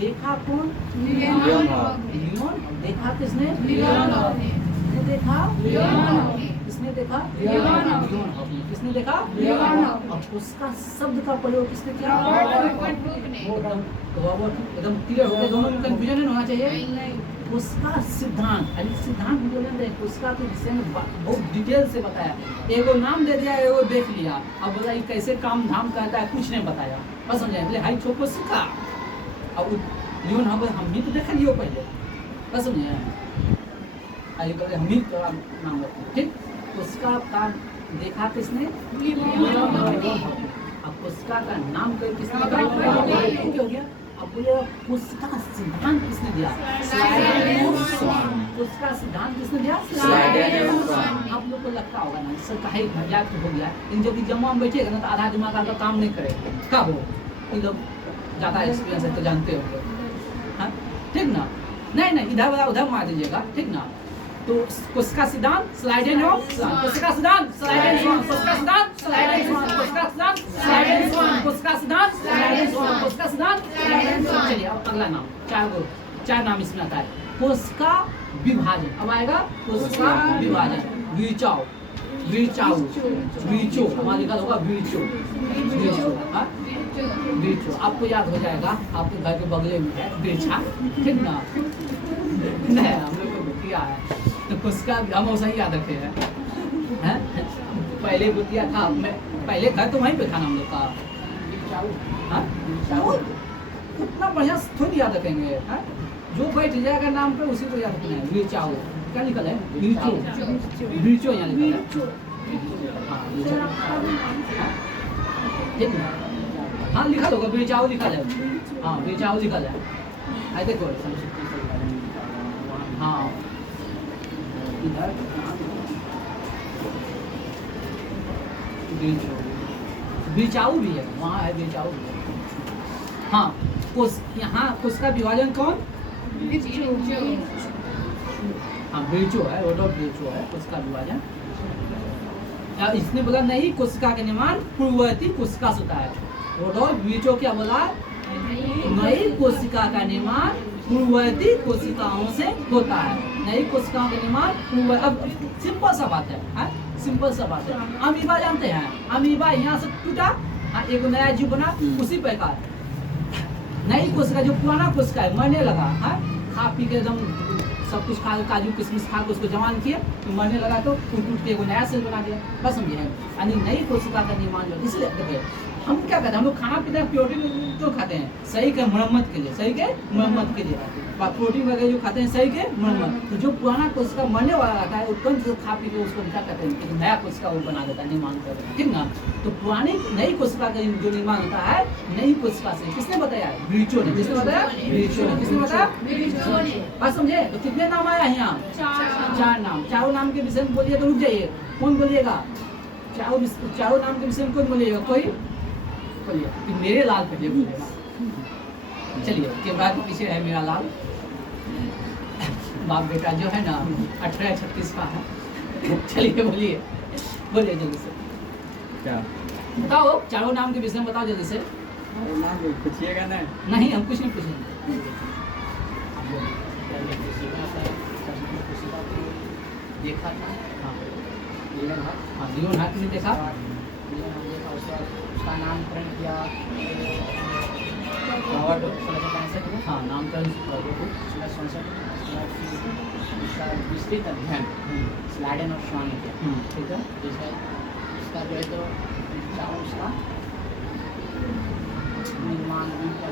देखा कौन? Leeuwenhoek. लियोन। देखा किसने? Leeuwenhoek. किसने देखा? Leeuwenhoek. किसने देखा? Leeuwenhoek. Leeuwenhoek. किसने देखा? Leeuwenhoek. और उसका शब्द का प्रयोग किसने किया? रॉबर्ट हुक ने। रॉबर्ट। एकदम क्लियर हो गया, दोनों में कंफ्यूजन नहीं होना चाहिए। उसका सिद्धांत, अरे सिद्धांत बोलेंगे उसका के विषय में बहुत डिटेल से बताया। एगो नाम दे दिया, एगो देख लिया, अब बोला ये कैसे काम धाम करता है कुछ नहीं बताया। बस समझे, बोले हाई छोको सीखा। अब लियोन हम भी तो देख लियो पहले, बस समझे। अरे बोले हम ही तो नाम रखते। ठीक, उसका का देखा किसने? Leeuwenhoek. अब उसका का नाम किसने क्या हो गया? अब बोले उसका सिद्धांत किसने दिया? स्लाइडेन स्वान। उसका सिद्धांत किसने दिया? स्लाइडेन स्वान। आप लोग को लगता होगा ना सर कहीं मजाक हो गया, इन जब जमा में बैठेगा ना तो आधा दिमाग आपका काम नहीं करेगा। कब हो इन लोग ज़्यादा एक्सपीरियंस है तो जानते होंगे, हाँ ठीक ना। नहीं इधर उधर मार दीजिएगा, ठीक ना। तो उसका सिद्धांत स्लाइडेन स्वान। उसका सिद्धांत स्लाइडेन स्वान। उसका सिद्धांत स्लाइडेन स्वान। उसका सिद्धांत स्लाइडेन स्वान। उसका सिद्धांत स्लाइडेन स्वान। उसका सिद्धांत स्लाइडेन स्वान। चलिए अब अगला नाम, चार नाम इसमें आता है। कोशिका विभाजन। अब आएगा कोशिका विभाजन। विचाओ विचाओ विचो, हमारा लिखा होगा विचो विचो, हाँ विचो। आपको याद हो जाएगा, आपके घर के बगले में है बेचा, ठीक ना। नहीं हम लोग को किया है तो उसका हम वैसा ही याद रखे हैं। पहले बुतिया था, मैं पहले घर तो वहीं पे था ना हम लोग का। हाँ उतना बढ़िया थोड़ी याद रखेंगे, हाँ जो बैठ जाएगा नाम पे उसी को याद रखना है। विचाओ क्या लिखल है? विचो विचो यहाँ लिखल है। ठीक है, हाँ लिखल होगा विचाओ लिखल है। हाँ विचाओ लिखल है। आई देखो हाँ इधर बीचाऊ भी है, वहाँ है बीचाऊ भी है। हाँ यहाँ कोशिका विभाजन कौन? हाँ बीचो है, रोड ऑफ बीचो है कोशिका विभाजन। इसने बोला नहीं, कोशिका का निर्माण पूर्ववर्ती कोशिका से होता है। रोड ऑफ बीचो क्या बोला? नई कोशिका का निर्माण पूर्ववर्ती कोशिकाओं से होता है। नई कोशिकाओं का निर्माण पूर्व, अब सिंपल सा बात है, सिंपल सा बात है। अमीबा जानते हैं, अमीबा यहाँ से टूटा, एक नया जीव बना, उसी प्रकार नई कोशिका, जो पुराना कोशिका है मरने लगा, खा पी के एकदम सब कुछ खा, काजू किशमिश खा के उसको जवान किए तो मरने लगा, तो टूट के नया सेल बना दिया। बस समझे, यानी नई कोशिका का निर्माण जो, इसलिए देखिए हम क्या करते हैं, हम लोग खाना पीते हैं, प्रोटीन क्यों खाते हैं? सही के मरम्मत के लिए, सही के मरम्मत के लिए। प्रोटीन वगैरह जो खाते हैं सही के मरम्मत। तो जो पुराना कोशिका मरने वाला रहता है, तुरंत से खा पी के उसको क्या कहते हैं, एक नया कोशिका वो बना देता है, निर्माण कर देता है, ठीक ना। तो पुरानी नई कोशिका का जो निर्माण होता है नई कोशिका से, किसने बताया? ब्रीचो ने। किसने बताया? ब्रीचो ने। किसने बताया? बात समझे? तो कितने नाम आया यहाँ? 4 नाम। चारों नाम के विषय में बोलिए तो रुक जाइए, कौन बोलिएगा? चारों नाम के विषय में कौन बोलिएगा? कोई बोलिए कि मेरे लाल पहले बोलेगा। चलिए, कैमरा के पीछे है मेरा लाल, बाप बेटा जो है ना 1836 का है। चलिए बोलिए, बोलिए जल्दी से। क्या बताओ, चारों नाम के विषय में बताओ जल्दी से। नाम पूछिएगा ना? नहीं, हम कुछ नहीं पूछेंगे। देखा था? हाँ लियोन हाथ ने देखा, उसका नामकरण किया, हाँ नामकरण उसका विस्तृत अध्ययन स्लाइडन और श्वान ने किया। ठीक है। जैसे इसका जो है तो चारों उसका निर्माण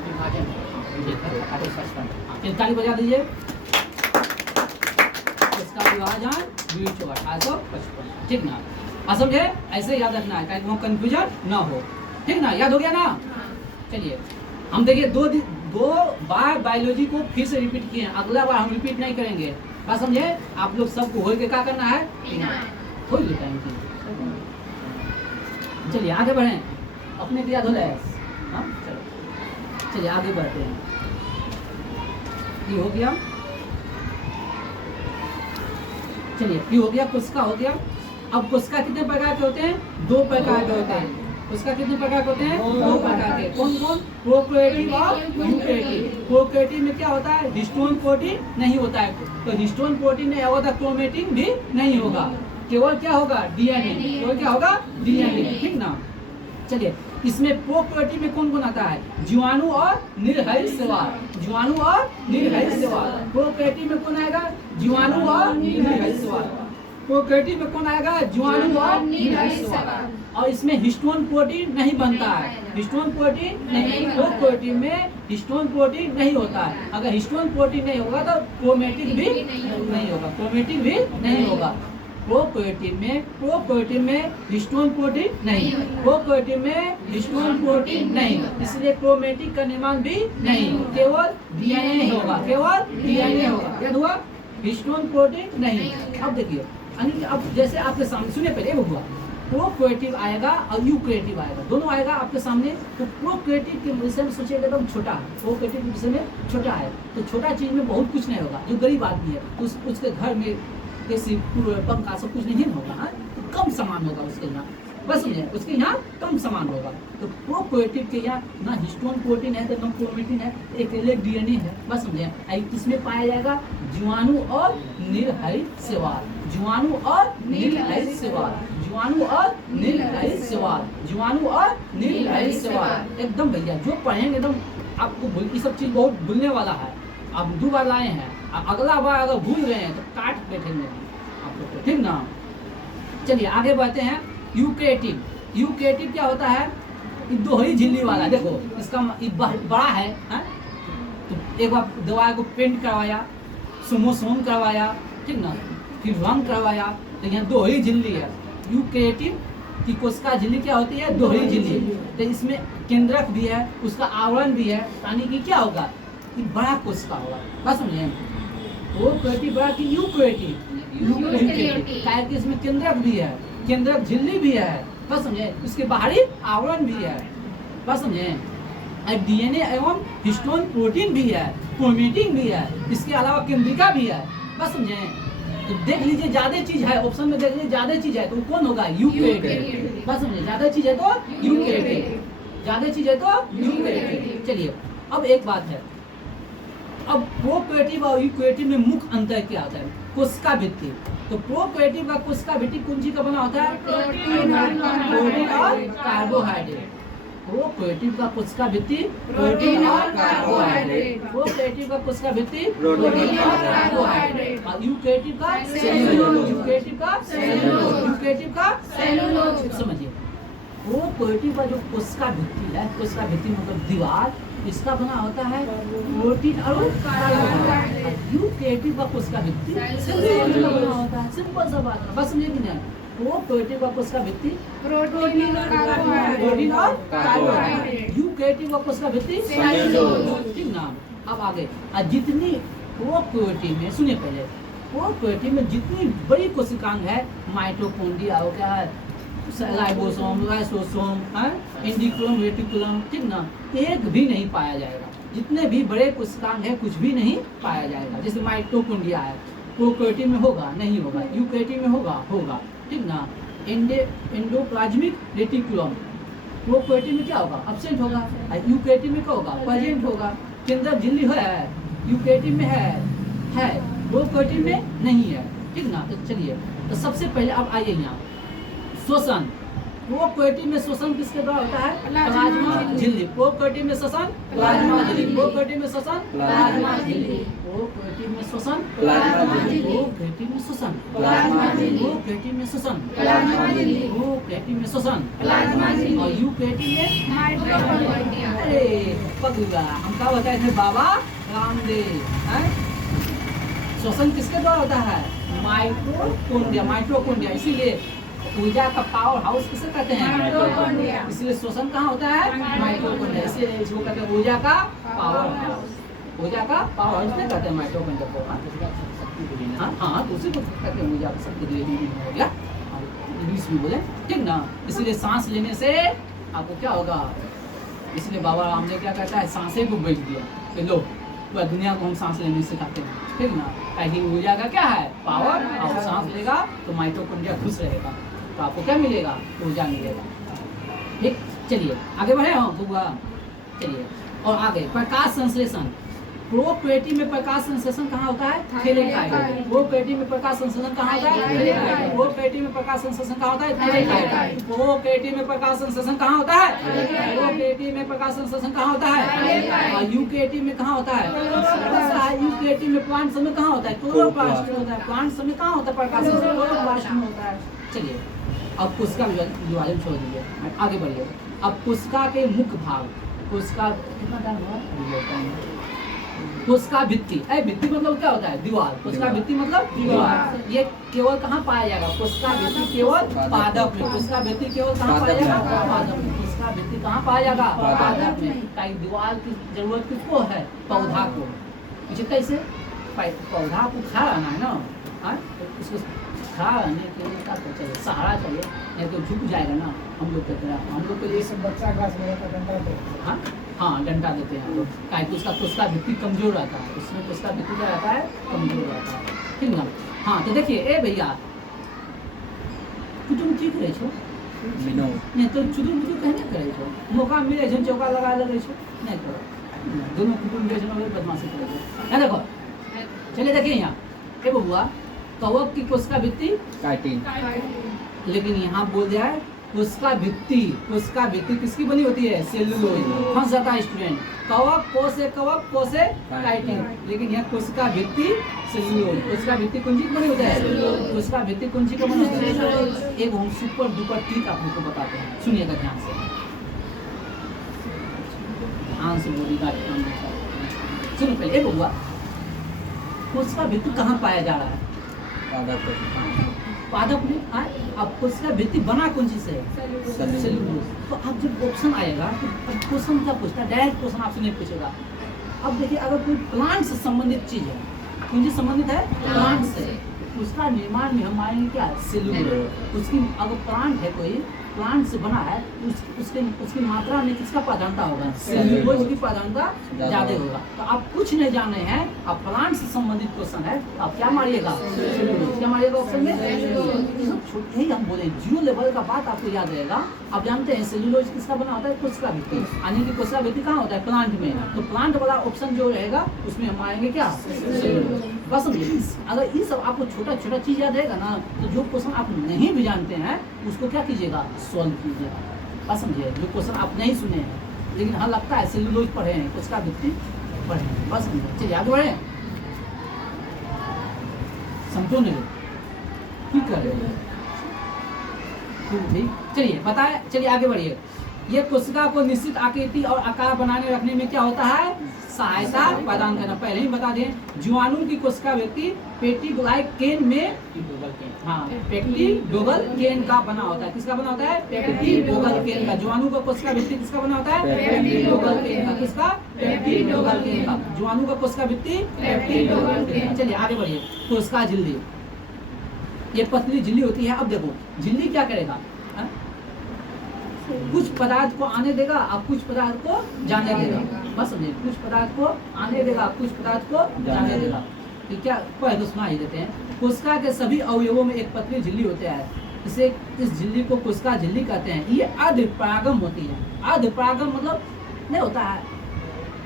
विभाजन ठीक है। 1855। ताली बजा दीजिए। इसका विभाजन 1855, ठीक ना। समझे? ऐसे याद रखना है ताकि वहाँ कंफ्यूजन ना हो, ठीक ना। याद हो गया ना? चलिए हम देखिए दो बार बायोलॉजी को फिर से रिपीट किए हैं, अगला बार हम रिपीट नहीं करेंगे। बात समझे? आप लोग सबको होल के क्या करना है? खोल लेता है। चलिए आगे बढ़ें, अपने को याद हो जाए। हाँ चलो, चलिए आगे बढ़ते हैं। ये हो गया, चलिए ये हो गया, कोशिका हो गया। अब कोशिका कितने प्रकार के होते हैं? 2 प्रकार के होते हैं। कोशिका कितने प्रकार के होते हैं? 2 प्रकार के। कौन कौन? प्रोकैरियोटिक और यूकैरियोटिक। प्रोकैरियोटिक में क्या होता है? हिस्टोन प्रोटीन नहीं होता है, तो हिस्टोन प्रोटीन नहीं होगा तो क्रोमेटिन भी नहीं होगा, केवल क्या होगा? डीएनए। केवल क्या होगा? डीएनए, ठीक ना। चलिए इसमें प्रोकैरियोटिक में कौन कौन आता है? जीवाणु और निर्हय शैवाल। जीवाणु और निर्हय शैवाल। प्रोकैरियोटिक में कौन आएगा? जीवाणु और निर्हय शैवाल। प्रोकैरियोटिक में कौन आएगा? जीवाणु और निर्हय शैवाल। और इसमें हिस्टोन प्रोटीन नहीं बनता है, हिस्टोन प्रोटीन नहीं। प्रोकैरियोटिक में हिस्टोन प्रोटीन नहीं होता है। अगर हिस्टोन प्रोटीन नहीं होगा तो क्रोमेटिन भी नहीं होगा, क्रोमेटिन भी नहीं होगा। प्रोकैरियोटिक में हिस्टोन प्रोटीन नहीं, प्रोकैरियोटिक में हिस्टोन प्रोटीन नहीं, इसलिए क्रोमेटिन का निर्माण भी नहीं, केवल डीएनए होगा, केवल डीएनए होगा। क्या हुआ? हिस्टोन प्रोटीन नहीं। अब देखिए, अब जैसे आपके सामने सुने, पहले हुआ प्रोकैरियोटिक आएगा और यूकैरियोटिक आएगा, दोनों आएगा आपके सामने। तो प्रोकैरियोटिक के विषय में सोचिएगा एकदम छोटा है, प्रोकैरियोटिक के विषय में छोटा है, तो छोटा चीज में बहुत कुछ नहीं होगा। जो गरीब आदमी है उसके घर में ऐसी पंखा सब कुछ नहीं होगा, तो कम सामान होगा उसके यहाँ, बस समझे, उसके यहाँ कम सामान होगा। तो प्रोकैरियोटिक के यहाँ ना हिस्टोन प्रोटीन है, तो ना क्रोमेटिन है, एक डीएनए है, बस समझे। इसमें पाया जाएगा जीवाणु और निर्हय शैवाल, जीवाणु और निर्हय शैवाल, जीवाणु और निर्हय शैवाल, जीवाणु और निर्हय शैवाल। एकदम भैया जो पढ़ेंगे एकदम आपको ये सब चीज बहुत भूलने वाला है। आप 2 बार लाए हैं, अगला बार अगर भूल गए हैं तो काट बैठेंगे आप लोग, ठीक ना। चलिए आगे बढ़ते हैं। यूकैरियोटिक। यूकैरियोटिक क्या होता है? दोहरी झिल्ली वाला। देखो इसका बड़ा है, तो एक बार दवाई को पेंट करवाया, सोमोसोम करवाया, ठीक ना, फिर रंग करवाया, तो यहाँ दोहरी झिल्ली है। यूकैरियोटिक की कोशिका झिल्ली क्या होती है? दोहरी झिल्ली। तो इसमें केंद्रक भी है, उसका आवरण भी है, यानी कि क्या होगा? कि बड़ा कोशिका होगा, बस समझे। प्रोकैरियोटिक बड़ा कि यूकैरियोटिक? यूकैरियोटिक, इसमें केंद्रक भी है, केंद्रक झिल्ली भी है, बस समझे, उसके बाहरी आवरण भी है, बस समझे। डीएनए एवं हिस्टोन प्रोटीन भी है, क्रोमेटिन भी है, इसके अलावा केंद्रिका भी है, बस समझे। तो देख लीजिए ज्यादा चीज है, ऑप्शन में देख लीजिए ज्यादा चीज है तो कौन होगा, यूकेरियोटिक, बस समझे। ज्यादा चीज है तो यूकेरियोटिक, ज्यादा चीज है तो यूकेरियोटिक। चलिए अब एक बात है, अब प्रोकैरियोटिक और यूकेरियोटिक में मुख्य अंतर क्या होता है, कोशिका भित्ति। तो प्रोकैरियोटिक का कोशिका भित्ति कौन चीज का बना होता है, प्रोटीन और कार्बोहाइड्रेट। प्रोकैरियोटिक का कोशिका भित्ति प्रोटीन और कार्बोहाइड्रेट, प्रोकैरियोटिक का कोशिका भित्ति प्रोटीन और कार्बोहाइड्रेट, और यूकेरियोटिक का सेलुलोज, यूकेरियोटिक का सेलुलोज, यूकेरियोटिक का सेलुलोज। समझिए प्रोकैरियोटिक का जो कोशिका भित्ति है, कोशिका भित्ति मतलब दीवार, इसका बना होता है प्रोटीन और कार्बोहाइड्रेट। यूकेरियोटिक का कोशिका भित्ति सेलुलोज का बना होता है, सिंपल सा बात है, बस समझिए कि नहीं। प्रोकैरियोटिक का कोशिका भित्ति प्रोटीन और कार्बोहाइड्रेट, प्रोटीन और कार्बोहाइड्रेट, यूकेरियोटिक का कोशिका भित्ति सेलुलोज, ठीक ना। अब आगे जितनी प्रोकैरियोटिक में, सुनिए पहले, प्रोकैरियोटिक में जितनी बड़ी कोशिकांग है, माइटोकॉन्ड्रिया हो क्या है, राइबोसोम, लाइसोसोम, एंडोक्रोम, रेटिकुलम, ठीक ना, एक भी नहीं पाया जाएगा। जितने भी बड़े कोशिकांग है कुछ भी नहीं पाया जाएगा। जैसे माइटोकॉन्ड्रिया है, प्रोकैरियोटिक में होगा नहीं होगा, यूकेरियोटिक में होगा होगा, ठीक ना। एंडोप्लाज्मिक रेटिकुलम प्रोकैरियोटिक में क्या होगा, एब्सेंट होगा, यूकेरियोटिक में क्या होगा, प्रेजेंट होगा। केंद्रक झिल्ली है, यूकेरियोटिक में है, प्रोकैरियोटिक में नहीं है, ठीक ना। तो चलिए, तो सबसे पहले अब आइए यहाँ श्वसन। प्रोकैरियोटिक में श्वसन किसके द्वारा होता है, प्लाज्मा झिल्ली। प्रोकैरियोटिक में श्वसन प्लाज्मा झिल्ली, प्रोकैरियोटिक में श्वसन प्लाज्मा झिल्ली, प्रोकैरियोटिक में श्वसन प्लाज्मा झिल्ली, प्रोकैरियोटिक में श्वसन प्लाज्मा झिल्ली, प्रोकैरियोटिक में श्वसन प्लाज्मा झिल्ली, प्रोकैरियोटिक में श्वसन प्लाज्मा झिल्ली, और यूकेरियोटिक में माइटोकॉन्ड्रिया। अरे पगला, हम क्या बताए थे बाबा रामदेव, श्वसन किसके द्वारा होता है, माइटोकॉन्ड्रिया, माइटोकॉन्ड्रिया। इसीलिए ऊर्जा का पावर हाउस किसे कहते हैं, माइटोकॉन्ड्रिया। इसलिए श्वसन कहाँ होता है, माइटोकॉन्ड्रिया, इसलिए इसको कहते हैं ऊर्जा का पावर हाउस, ऊर्जा का पावर हाउस में कहते हैं माइटोकॉन्ड्रिया को। हाँ तो उसी को कहते हैं ऊर्जा का शक्ति के लिए, हिंदी में हो गया, इंग्लिश में बोले, ठीक ना। इसलिए सांस लेने से आपको क्या होगा, इसलिए बाबा रामदेव क्या कहता है, सांसें को बेच दिया कि लो पूरा दुनिया को हम सांस लेने सिखाते हैं, ठीक ना। ताकि ऊर्जा का क्या है, पावर, और सांस लेगा तो माइटोकॉन्ड्रिया खुश रहेगा, तो आपको क्या मिलेगा, ऊर्जा मिलेगा, ठीक। चलिए आगे बढ़े हम बुआ, चलिए और आगे प्रकाश संश्लेषण। प्रोकैरियोटिक में प्रकाश संश्लेषण कहाँ होता है, थैलेकाइड। प्रोकैरियोटिक में प्रकाश संश्लेषण कहाँ होता है, थैलेकाइड। प्रोकैरियोटिक में प्रकाश संश्लेषण कहाँ होता है, थैलेकाइड। प्रोकैरियोटिक में प्रकाश संश्लेषण कहाँ होता है, प्रोकैरियोटिक में प्रकाश संश्लेषण कहाँ होता है, और यूकेरियोटिक में कहाँ होता है, यूकेरियोटिक में प्लांट में कहाँ होता है, क्लोरोप्लास्ट में होता है। प्लांट में कहाँ होता है प्रकाश संश्लेषण, क्लोरोप्लास्ट में होता है। चलिए अब कोशिका विभाजन छोड़ दीजिए, आगे बढ़िए। अब कोशिका के मुख्य भाग, कोशिका कितना टाइम हुआ, कोशिका भित्ति, भित्ति मतलब क्या होता है, दीवार। कोशिका भित्ति मतलब दीवार। ये केवल कहाँ पाया जाएगा, कोशिका भित्ति केवल पादप में। कोशिका भित्ति केवल कहाँ पाया जाएगा, पादप में। कोशिका भित्ति कहाँ पाया जाएगा, पादप में। ताकि दीवार की जरूरत किसको है, पौधा को। पीछे कैसे पौधा को खा रहना है ना, उसको खा रहने के लिए क्या चाहिए, सहारा चाहिए, नहीं तो झुक जाएगा ना। हम लोग कहते हैं, हम लोग को ये सब बच्चा घास में डंडा देते हैं, हाँ डंडा देते हैं हम लोग, ताकि उसका कोशिका भित्ति कमजोर रहता है, उसमें कोशिका भित्ति क्या रहता है, कमजोर रहता है, ठीक ना। हाँ तो देखिए ए भैया, कुछ ठीक रहे छो नहीं तो चुदू मुदू कहने करे छो, मौका मिले जन चौका लगा लगे छो, नहीं करो, दोनों कुटुंब बदमाशी करे छो। देखो चलिए देखिए यहाँ ए बबुआ, कवक की कोशिका भित्ति काइटिन, लेकिन यहाँ बोल दिया है कोशिका भित्ति। कोशिका भित्ति किसकी बनी होती है, सेलुलोज। फंस जाता है स्टूडेंट, कवक को से काइटिन, लेकिन यहाँ कोशिका भित्ति सेलुलोज। कोशिका भित्ति कौन चीज बनी होती है, कोशिका भित्ति कौन चीज का बनी होती है। एक हम सुपर डुपर ट्रिक आप लोग को बताते हैं, सुनिएगा ध्यान से, ध्यान से बोलिएगा। सुनो पहले एक हुआ, कोशिका भित्ति कहाँ पाया जा रहा है, पादप में। अब कोशिका भित्ति बना कौन चीज से, सेलुलोज। तो अब जब ऑप्शन आएगा तो क्वेश्चन क्या पूछता है, डायरेक्ट क्वेश्चन आपसे नहीं पूछेगा। अब देखिए अगर कोई प्लांट से संबंधित चीज है, कौन चीज संबंधित है, प्लांट से, उसका निर्माण में हम मानेंगे क्या, सेलुलोज। उसकी अगर प्लांट है कोई, प्लांट से बना है उसकी मात्रा में किसका प्राधान्यता होगा? सेल्यूलोज की प्राधान्यता ज्यादा होगा। तो आप कुछ नहीं जाने हैं, आप प्लांट से संबंधित क्वेश्चन है, आप क्या मारिएगा? सेल्यूलोज। क्या मारिएगा ऑप्शन में? छोटे ही हम बोले जीरो लेवल का बात आपको याद रहेगा। आप जानते हैं सेल्यूलोज किसका बना होता है? कोशिका भित्ति। यानी कि कोशिका भित्ति कहाँ होता है? प्लांट में। तो प्लांट वाला ऑप्शन जो रहेगा उसमें हम मारेंगे क्या? सेल्यूलोज। बस समझिए, अगर ये सब आपको छोटा छोटा चीज याद रहेगा ना, तो जो क्वेश्चन आप नहीं भी जानते हैं उसको क्या कीजिएगा? सॉल्व कीजिएगा। बस समझिए, जो क्वेश्चन आप नहीं सुने हैं लेकिन हाँ लगता है सेल्यूलोज पढ़े हैं, कोशिका भित्ति पढ़े हैं, बस समझिए। चलिए आगे बढ़े। समझो ठीक कर रहे हैं, ठीक। चलिए बताए, चलिए आगे बढ़िए। ये कोशिका को निश्चित आकृति और आकार बनाने रखने में क्या होता है? सहायता प्रदान करना। पहले ही बता दें, जीवाणु की कोशिका व्यक्ति पेप्टिडोग्लाइकेन में पेप्टिडोग्लाइकेन का बना होता है। किसका बना होता है? पेप्टिडोग्लाइकेन का। जीवाणु का कोशिका व्यक्ति किसका बना होता है? पेप्टिडोग्लाइकेन का। किसका? पेप्टिडोग्लाइकेन का। जीवाणु का कोशिका व्यक्ति पेप्टिडोग्लाइकेन। चलिए आगे बढ़िए। कोशिका झिल्ली, ये पतली झिल्ली होती है। अब देखो झिल्ली क्या करेगा? कुछ पदार्थ को आने देगा और कुछ पदार्थ को जाने देगा। बस समझिए, कुछ पदार्थ को आने देगा, कुछ पदार्थ को जाने देगा। तो क्या पहले सुना ही देते हैं। कोशिका के सभी अवयवों में एक पतली झिल्ली होती है, इसे इस झिल्ली को कोशिका झिल्ली कहते हैं। ये अर्धपरागम होती है। अर्धपरागम मतलब नहीं होता है,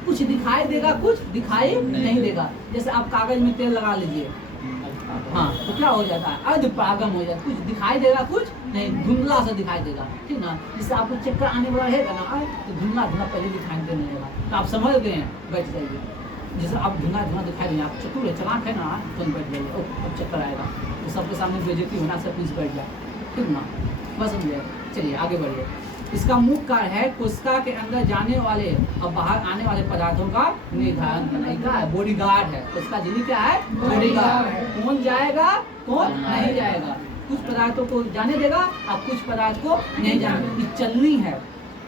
कुछ दिखाई देगा कुछ दिखाई नहीं देगा। जैसे आप कागज में तेल लगा लीजिए, हाँ, तो क्या हो जाता है? अर्धपरागम हो जाता है। कुछ दिखाई देगा कुछ नहीं, धुंधला सा दिखाई देगा, ठीक ना। जिससे आपको चक्कर आने वाला है ना, तो धुंधला धुंधला पहले दिखाई देने लगेगा, तो आप समझ गए हैं, बैठ जाइए। जैसे आप धुंधला धुंधला दिखाई देंगे, आप चतुर है, चलाक है ना, तो बैठ जाइए। अब चक्कर आएगा तो सबके सामने बेइज्जती होना से प्लीज बैठ जाए, ठीक ना। बस समझिए। चलिए आगे बढ़िए। इसका मुख्य कार्य है कोशिका के अंदर जाने वाले और बाहर आने वाले पदार्थों का निर्धारण करना। क्या है? बॉडीगार्ड है। कोशिका झिल्ली क्या है? बॉडीगार्ड। कौन जाएगा कौन नहीं जाएगा, कुछ पदार्थों को जाने देगा और कुछ पदार्थ को नहीं जाने। ये चलनी है,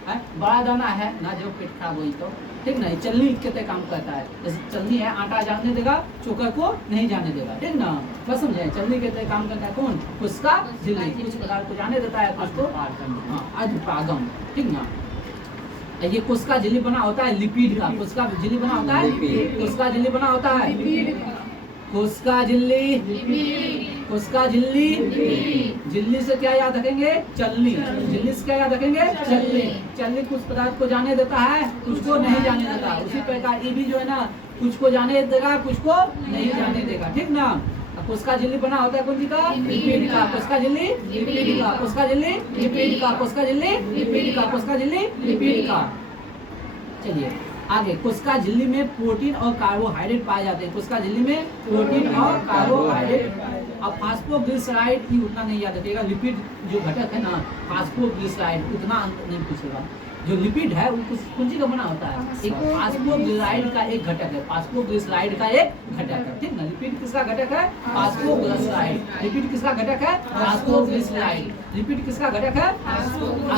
बड़ा दाना है ना, जो पेट खराब हुई तो ठीक ना। चलनी कितने काम करता है? जैसे चलनी है, आटा जाने देगा, चोकर को नहीं जाने देगा, ठीक ना। बस समझे, चलनी कितने काम करता है? कौन? कोशिका झिल्ली। कुछ पदार्थ को जाने देता है, कुछ को अर्धपरागम, ठीक ना। ये कोशिका झिल्ली बना होता है लिपिड का। कोशिका झिल्ली बना होता है, कोशिका झिल्ली बना होता है, कोशिका झिल्ली, कोशिका झिल्ली। झिल्ली से क्या याद रखेंगे? चलनी। झिल्ली से क्या याद रखेंगे? चलनी। चलनी कुछ पदार्थ को जाने देता है, कुछ को नहीं जाने देता। उसी प्रकार ये भी जो है ना, कुछ को जाने देगा, कुछ को नहीं जाने देगा, ठीक ना। कोशिका झिल्ली बना होता है कौन सी का? लिपिड का। कोशिका झिल्ली लिपिड का। कोशिका झिल्ली लिपिड का। कोशिका झिल्ली लिपिड का। कोशिका झिल्ली लिपिड का। चलिए आगे। कोशिका झिल्ली में प्रोटीन और कार्बोहाइड्रेट पाए जाते हैं। कोशिका झिल्ली में प्रोटीन और कार्बोहाइड्रेट। अब फास्फोग्लिसराइड ही उतना नहीं याद रखिएगा। लिपिड जो घटक है ना, फास्फोग्लिसराइड उतना नहीं पूछेगा। जो लिपिड है वो कौन सी का बना होता है? एक फास्फोग्लिसराइड का एक घटक है। फास्फोग्लिसराइड का एक घटक है, ठीक ना। लिपिड किसका घटक है? फास्फोग्लिसराइड। लिपिड किसका घटक है? फास्फोग्लिसराइड। लिपिड किसका घटक है?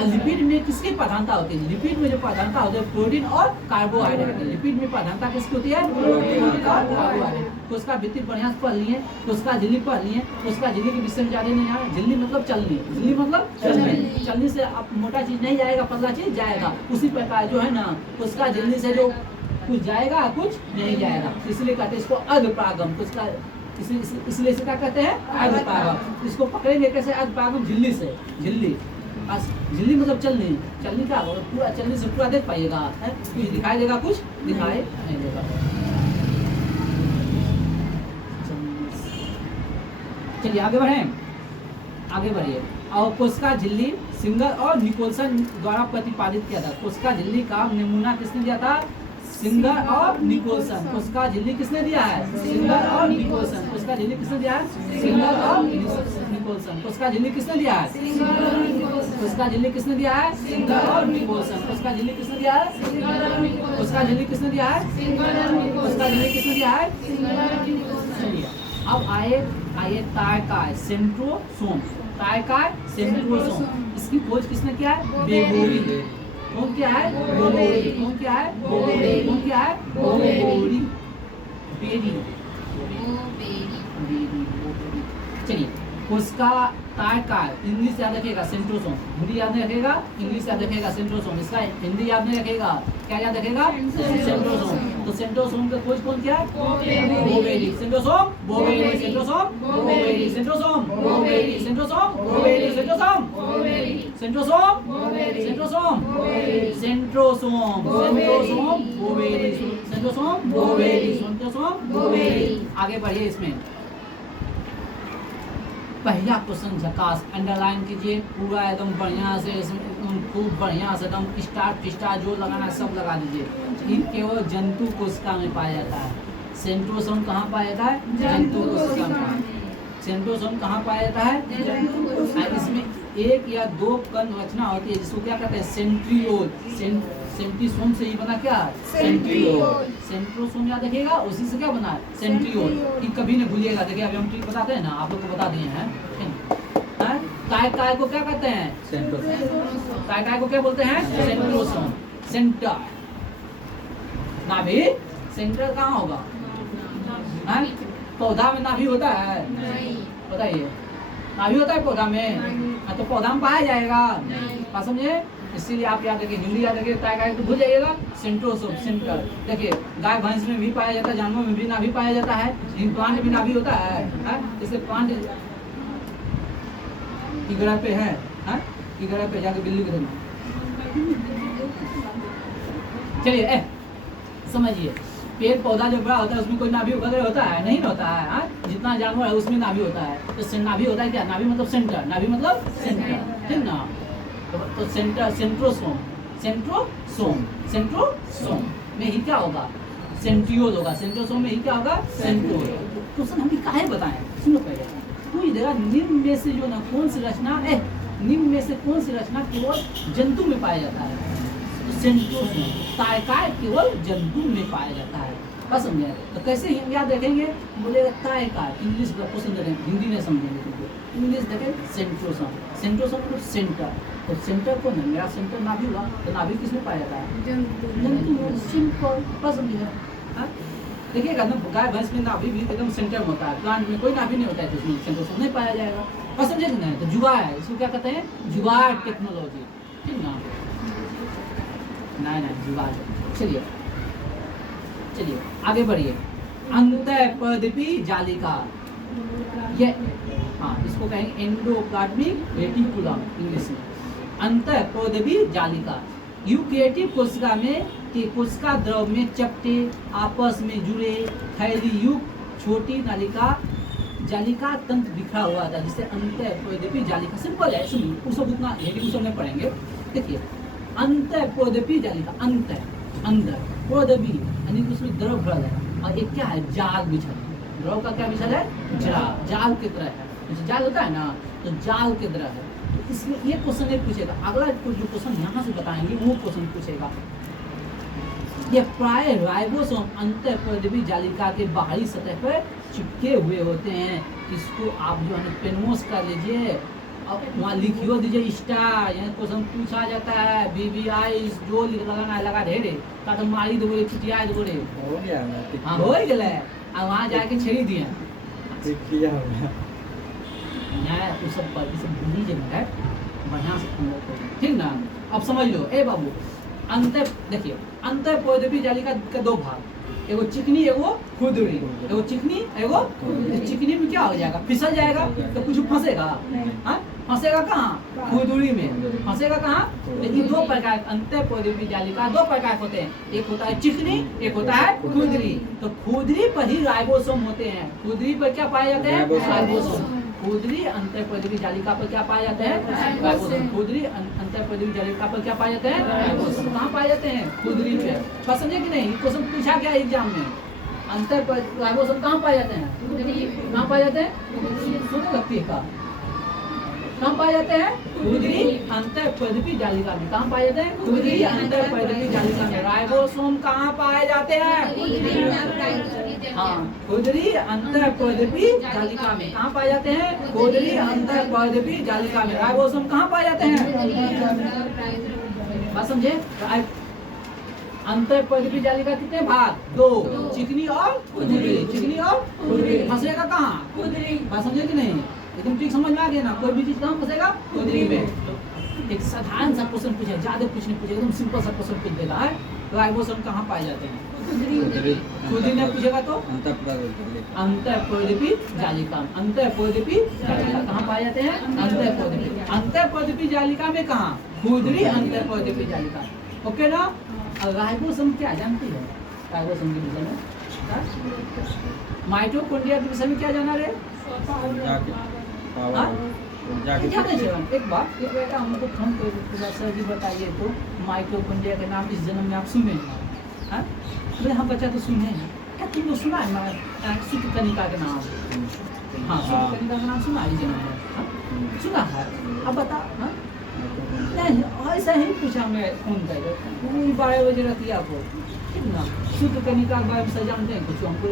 लिपिड में किसकी प्रधानता होती है? लिपिड में जो प्रधानता होती है प्रोटीन और कार्बोहाइड्रेट। लिपिड में प्रधानता किसकी होती है? प्रोटीन और कार्बोहाइड्रेट। कोशिका भित्ति बढ़िया से पढ़ लिए, कोशिका झिल्ली पढ़ लिए। कोशिका झिल्ली के विषय में ज्यादा नहीं आया। झिल्ली मतलब चलनी, झिल्ली मतलब चलनी। चलनी से आप मोटा चीज नहीं जाएगा, पतला चीज जाएगा। उसी प्रकार जो है ना, कोशिका झिल्ली से जो कुछ जाएगा कुछ नहीं जाएगा, इसलिए कहते हैं इसको अर्धपरागम। कोशिका इसलिए इसे क्या कहते हैं? अर्धपरागम। इसको पकड़ेंगे कैसे? अर्धपरागम झिल्ली से। झिल्ली बस, झिल्ली मतलब चलनी। चलनी क्या होगा? पूरा चलनी से पूरा देख पाइएगा, कुछ दिखाई देगा कुछ दिखाई नहीं देगा। चलिए आगे बढ़े, आगे बढ़िए। और कोशिका झिल्ली सिंगर और निकोलसन द्वारा प्रतिपादित किया था। कोशिका झिल्ली का नमूना किसने दिया था? सिंगर और निकोलसन। कोशिका झिल्ली किसने दिया है? सिंगर और निकोलसन। कोशिका झिल्ली किसने दिया है? सिंगर और निकोलसन। कोशिका झिल्ली किसने दिया है? कोशिका झिल्ली किसने दिया है? सिंगर और निकोलसन। कोशिका झिल्ली किसने दिया है? कोशिका झिल्ली किसने दिया है? कोशिका झिल्ली किसने दिया है? चलिए अब आइए तायकाय सेंट्रोसोम। तायकाय सेंट्रोसोम, इसकी खोज किसने किया है? बेगोरी। कौन क्या है? बोबोरी। कौन क्या है? बोबोरी। कौन क्या है? बोबोरी। बेरी। चलिए कोशिका काय काय इंग्लिश याद रखेगा सेंट्रोसोम, हिंदी याद नहीं रखेगा इंग्लिश याद रखेगा सेंट्रोसोम, इसका हिंदी याद नहीं रखेगा क्या याद रखेगा सेंट्रोसोम। तो सेंट्रोसोम का खोज कौन किया? Boveri. Centrosome Boveri, centrosome Boveri, centrosome Boveri, centrosome Boveri, centrosome centrosome centrosome centrosome centrosome Boveri, centrosome Boveri, centrosome Boveri. आगे बढ़िए, इसमें पहला क्वेश्चन झकास अंडरलाइन कीजिए पूरा एकदम बढ़िया से, इसमें खूब बढ़िया से एकदम स्टार जो लगाना है सब लगा दीजिए। ये केवल जंतु कोशिका में पाया जाता है। सेंट्रोसोम कहाँ पाया जाता है? जंतु कोशिका में। सेंट्रोसोम कहाँ पाया जाता है? इसमें एक या दो कण रचना होती है जिसको क्या कहते हैं? सेंट्रियोल। सेंट्रोसोम से ही बना क्या? सेंट्रियोल। सेंट्रोसोम याद रखिएगा, उसी से क्या बना है? सेंट्रियोल। ये कभी नहीं भूलिएगा। देखिए अभी हम ट्रिक बताते हैं ना, आप लोग को बता दिए हैं। काय को क्या कहते हैं? सेंट्रोसोम। काय को क्या बोलते हैं? सेंट्रोसोम। सेंटर नाभि, सेंटर कहाँ होगा? पौधा में नाभि होता है? बताइए, नाभि होता है पौधा में? तो पौधा में पाया जाएगा, बात समझे? इसीलिए आप याद रखिए, हिंदी याद रखिए, काय को भूल जाइएगा। Centrosome centre. देखिए गाय भैंस में भी पाया जाता है, जानवर में भी नाभि पाया जाता है, लेकिन प्लांट में नाभि होता है। जैसे प्लांट की ग्रह पे है, की ग्रह पे जाके बिल्ली को देना। चलिए समझिए, पेड़ पौधा जो बड़ा होता है उसमें कोई नाभि वगैरह होता है? नहीं होता है। जितना जानवर है उसमें नाभि होता है। तो नाभि होता है क्या? नाभि मतलब सेंटर, नाभि मतलब सेंटर, ठीक ना? तो सेंटर सेंट्रोसोम, सेंट्रोसोम, सेंट्रोसोम में ही क्या होगा? सेंट्रियोल होगा। सेंट्रोसोम में ही क्या होगा? सेंट्रियोल। क्वेश्चन हम काहे बताएं? सुनो पहले, कोई जगह निम्न में से जो ना कौन सी रचना निम्न में से कौन सी रचना केवल जंतु में पाया जाता है? सेंट्रोसोम। काय केवल जंतु में पाया जाता है। बस समझे? तो कैसे याद रखेंगे? बोले काय इंग्लिश का क्वेश्चन दे रहे हैं, हिंदी नहीं समझेंगे तो इंग्लिश देखें सेंट्रोसोम। सेंट्रोसोम मतलब सेंटर। तो सेंटर कौन है? मेरा सेंटर नाभि हुआ। तो नाभि किसमें पाया जाता है? जंतु में। सिंपल, बस समझे? देखिएगा ना, गाय भैंस में नाभि भी एकदम सेंटर में होता है, प्लांट में कोई नाभि नहीं होता है, तो उसमें सेंट्रोसोम नहीं पाया जाएगा। बस समझे कि नहीं? तो जुगाड़ है, इसको क्या कहते हैं? जुगाड़ टेक्नोलॉजी, ठीक ना? नहीं जुगाड़। चलिए आगे बढ़िए। अंतःपर्दिपी जालिका, ये इसको कहेंगे एंडोप्लाज्मिक रेटिकुलम इंग्लिश में। अंतःपर्दिपी जालिका यूकेरियोटिक कोशिका में कि कोशिका द्रव में चपटे आपस में जुड़े थैली युक्त छोटी जालिका तंत्र बिखरा हुआ था, जिसे अंतःपर्दिपी जालिका। सिंपल है, सुनिए, उसको उतना हेडिंग उसको नहीं पढ़ेंगे। देखिए अंतःपर्दिपी जालिका, अंदर पर्दिपी यानी उसमें द्रव भरा है, और एक क्या है? जाल बिछा है। द्रव का क्या बिछा है? जाल की तरह है। जैसे जाल होता है ना, तो जाल की तरह है। तो इसलिए ये क्वेश्चन नहीं पूछेगा, अगला जो क्वेश्चन यहाँ से बताएंगे वो क्वेश्चन पूछेगा। ये प्राय राइबोसोम अंतःपर्दिपी जालिका के बाहरी सतह पर चिपके हुए होते हैं। इसको आप जो है पेनवोस कर लीजिए, अब वहाँ लिखियो दीजिए स्टार, यहाँ क्वेश्चन पूछा जाता है BBI जो लगाना है लगा ढेरे का, तो मारी दोगे छुटिया दोगे। हो गया हाँ हो ही गया, अब वहाँ जाके छेड़ी दिए किया होगा। उस सब पर इसे भूली जगह है, बढ़िया से हम लोग, ठीक ना? अब समझ लो बाबू, देखिए अंतःपर्दिपी जालिका के दो भाग, एगो चिकनी एगो खुरदुरी। एगो चिकनी एगो चिकनी में क्या हो जाएगा? फिसल जाएगा, तो कुछ फंसेगा। फंसेगा कहाँ? खुरदुरी में। फंसेगा कहाँ? लेकिन दो प्रकार अंतःपर्दिपी जालिका दो प्रकार होते हैं, एक होता है चिकनी, एक होता है खुरदुरी। तो खुरदुरी पर ही राइबोसोम होते हैं। खुरदुरी पर क्या पाए जाते हैं? राइबोसोम। खुरदुरी अंतःपर्दिपी जालिका पर क्या पाए जाते हैं? राइबोसोम। खुरदुरी अंतःपर्दिपी जालिका पर क्या पाए जाते हैं? राइबोसोम। कहाँ पाए जाते हैं? खुरदुरी पे। बस समझे कि नहीं? क्वेश्चन पूछा गया एग्जाम में, अंतःपर्दिपी राइबोसोम कहाँ पाए जाते हैं? कहाँ पाए जाते हैं? सुनो लगती है कहाँ पाए जाते हैं? खुरदुरी अंतःपर्दिपी जालिका में। कहाँ पाए जाते हैं? खुरदुरी अंतःपर्दिपी जालिका में। राइबोसोम कहाँ पाए जाते हैं? हाँ, खुरदुरी अंतःपर्दिपी जालिका में। कहाँ पाए जाते हैं? खुरदुरी अंतःपर्दिपी जालिका में। राइबोसोम कहाँ पाए जाते हैं? बात समझे? अंतःपर्दिपी जालिका कितने भाग? दो, चिकनी और खुरदुरी। चिकनी और खुरदुरी। फंसेगा कहाँ? खुरदुरी। बात समझे कि नहीं? एकदम ठीक समझ में आ गया ना? कोई भी चीज कहाँ फंसेगा? खुदरी में। एक साधारण सा क्वेश्चन पूछे, ज्यादा कुछ नहीं पूछे, एकदम सिंपल सा क्वेश्चन पूछ देगा है। राइबोसोम कहाँ पाए जाते हैं? खुदरी ने पूछेगा तो अंतःपर्दपी जालिका। अंतःपर्दपी जालिका कहाँ पाए जाते हैं? अंतःपर्दपी। अंतःपर्दपी जालिका में कहाँ? खुदरी अंतःपर्दपी जालिका। ओके ना? राइबोसोम क्या जानती है? राइबोसोम के विषय में माइटोकॉन्ड्रिया के विषय में क्या जाना रे? एक बात एक बेटा हमको फोन कर सर जी बताइए तो माइटोकॉन्ड्रिया के नाम इस जन्म में आप सुने हैं? बोले हम बच्चा तो सुने हैं। क्या तुमको सुना है सूत्र कनिका के नाम? हाँ, सूत्र कनिका का नाम सुना है इस जन्म में? सुना है? अब बता। नहीं ऐसा ही पूछा मैं फोन करके, 12 बजे रखी आपको, ठीक ना? सूत्र कनिका के बारे में जानते हैं कुछ? हमको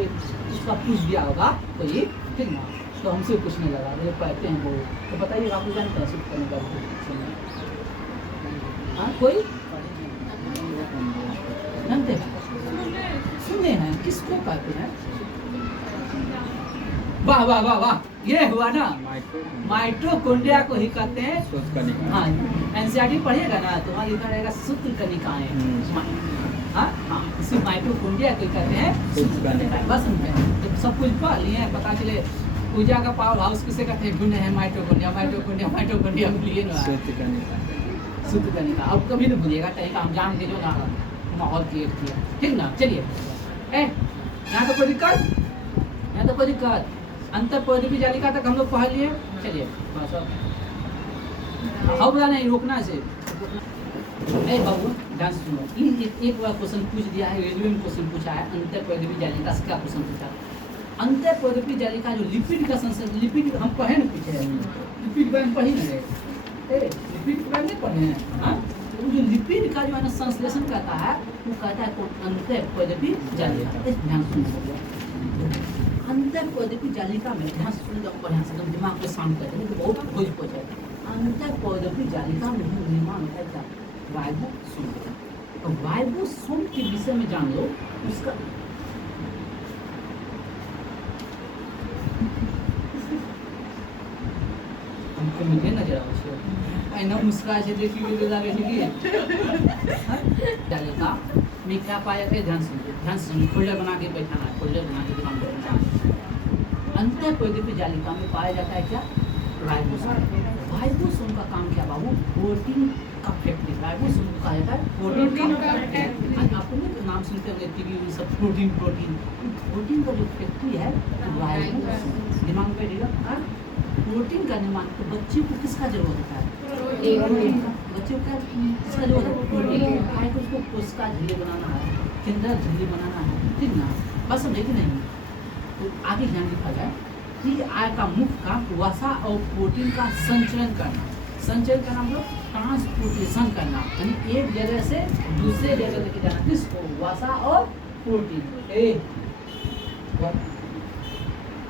उसका पूछ दिया होगा कोई, ठीक ना? तो हमसे पूछने लगा, अरे पढ़ते हैं वो, तो बताइए आपको जानते हैं सूत्र कनिका के? हाँ, कोई जानते हैं? सुने हैं? किसको कहते हैं? वाह वाह वाह वाह, ये हुआ ना, माइटोकॉन्ड्रिया को ही कहते हैं। हाँ, एनसीईआरटी पढ़िएगा ना तो वहाँ लिखा रहेगा सूत्र कनिकाएं। हाँ हाँ, इसी माइटोकॉन्ड्रिया को ही कहते हैं सूत्र कनिकाएं। बस जब सब कुछ पढ़ लिए, पता चले पूजा का पावर हाउस किसे कहते हैं? ढूंढे हैं माइटोकॉन्ड्रिया माइटोकॉन्ड्रिया माइटोकॉन्ड्रिया लिए ना सूत्र कनिका। अब कभी नहीं भूलिएगा, तरीका हम जान के जो ना माहौल क्रिएट किया, ठीक ना? चलिए, यहाँ तो कोई दिक्कत? यहाँ तो कोई दिक्कत? अंतःपर्दपी जालिका तक हम लोग पढ़ लिए। चलिए थोड़ा सा हौला नहीं रोकना से। ए बाबू ध्यान से सुनो, एक बार क्वेश्चन पूछ दिया है, रेलवे में क्वेश्चन पूछा है अंतःपर्दपी जालिका से। क्या क्वेश्चन पूछा? अंतःपर्दपी जालिका जो लिपिड का संश्लेषण, लिपिड हम पढ़े न पीछे, लिपिड बारे में पढ़ी ना रे? लिपिड के बारे में पढ़े हैं? हाँ, तो जो लिपिड का जो है ना संश्लेषण करता है वो कहता है अंतःपर्दपी जालिका। ध्यान सुनो, अंतःपर्दपी जालिका में ध्यान से सुन जाओ, बढ़िया से दिमाग को शांत करते हैं, बहुत खोज पहुंचा है। अंतःपर्दपी जालिका में निर्माण होता है क्या? राइबोसोम। तो राइबोसोम के विषय में जान लो। उसका हमको मुझे नजर आवश्यक ऐना मुस्कुरा से देखिए जालिका में क्या पाया जाता है? ध्यान से सुनिए, फोल्डर बना के बैठाना है, फोल्डर बना के दिमाग में बैठाना। अंतःपर्दपी जालिका में पाया जाता है क्या? राइबोसोम। राइबोसोम का काम क्या बाबू? प्रोटीन का फैक्ट्री। राइबोसोम को कहा जाता है प्रोटीन का फैक्ट्री। आपने तो नाम सुनते होंगे टीवी सब, प्रोटीन प्रोटीन का जो फैक्ट्री है राइबोसोम। दिमाग में बैठेगा। प्रोटीन का निर्माण तो बच्चे को किसका जरूरत होता है? बच्चों का किसका जरूरत है? प्रोटीन। खाए तो उसको कोशिका झिल्ली बनाना है, केंद्र झिल्ली बनाना है, ठीक ना? बस समझे कि नहीं? तो आगे ध्यान लिखा जाए कि आय का मुख्य काम वसा और प्रोटीन का संचरण करना। संचरण का नाम ट्रांसपोर्टेशन करना, यानी एक जगह से दूसरे जगह लेके जाना। किसको? वसा और प्रोटीन।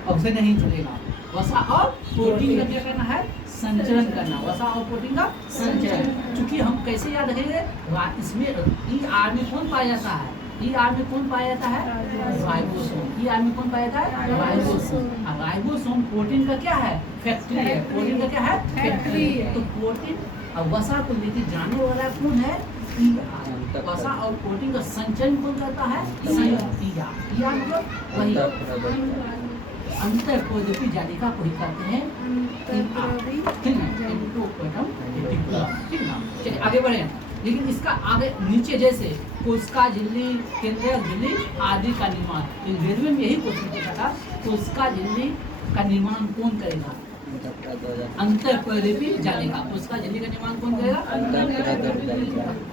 अब से नहीं चलेगा। वसा और प्रोटीन का क्या करना है? संचरण करना। वसा और प्रोटीन का संचरण। चूंकि हम कैसे याद रखेंगे? इसमें ER में कौन पाया जाता है? ER में कौन पाया जाता है? राइबोसोम। ER में कौन पाया जाता है? राइबोसोम। राइबोसोम प्रोटीन का क्या है? फैक्ट्री है। प्रोटीन का क्या है? फैक्ट्री। तो प्रोटीन और वसा को लेकर जाने वाला कौन है? ER। वसा और प्रोटीन का संचरण कौन करता है? ER मतलब वही अंतःपर्दपी जालिका को ही कहते हैं। ठीक ना? चलिए आगे बढ़े। लेकिन इसका आगे नीचे जैसे कोशिका झिल्ली, केंद्रीय झिल्ली आदि का निर्माण, रेलवे में यही क्वेश्चन पूछा था, कोशिका झिल्ली का निर्माण कौन करेगा? अंतःपर्दपी जालिका। कोशिका झिल्ली का निर्माण कौन करेगा?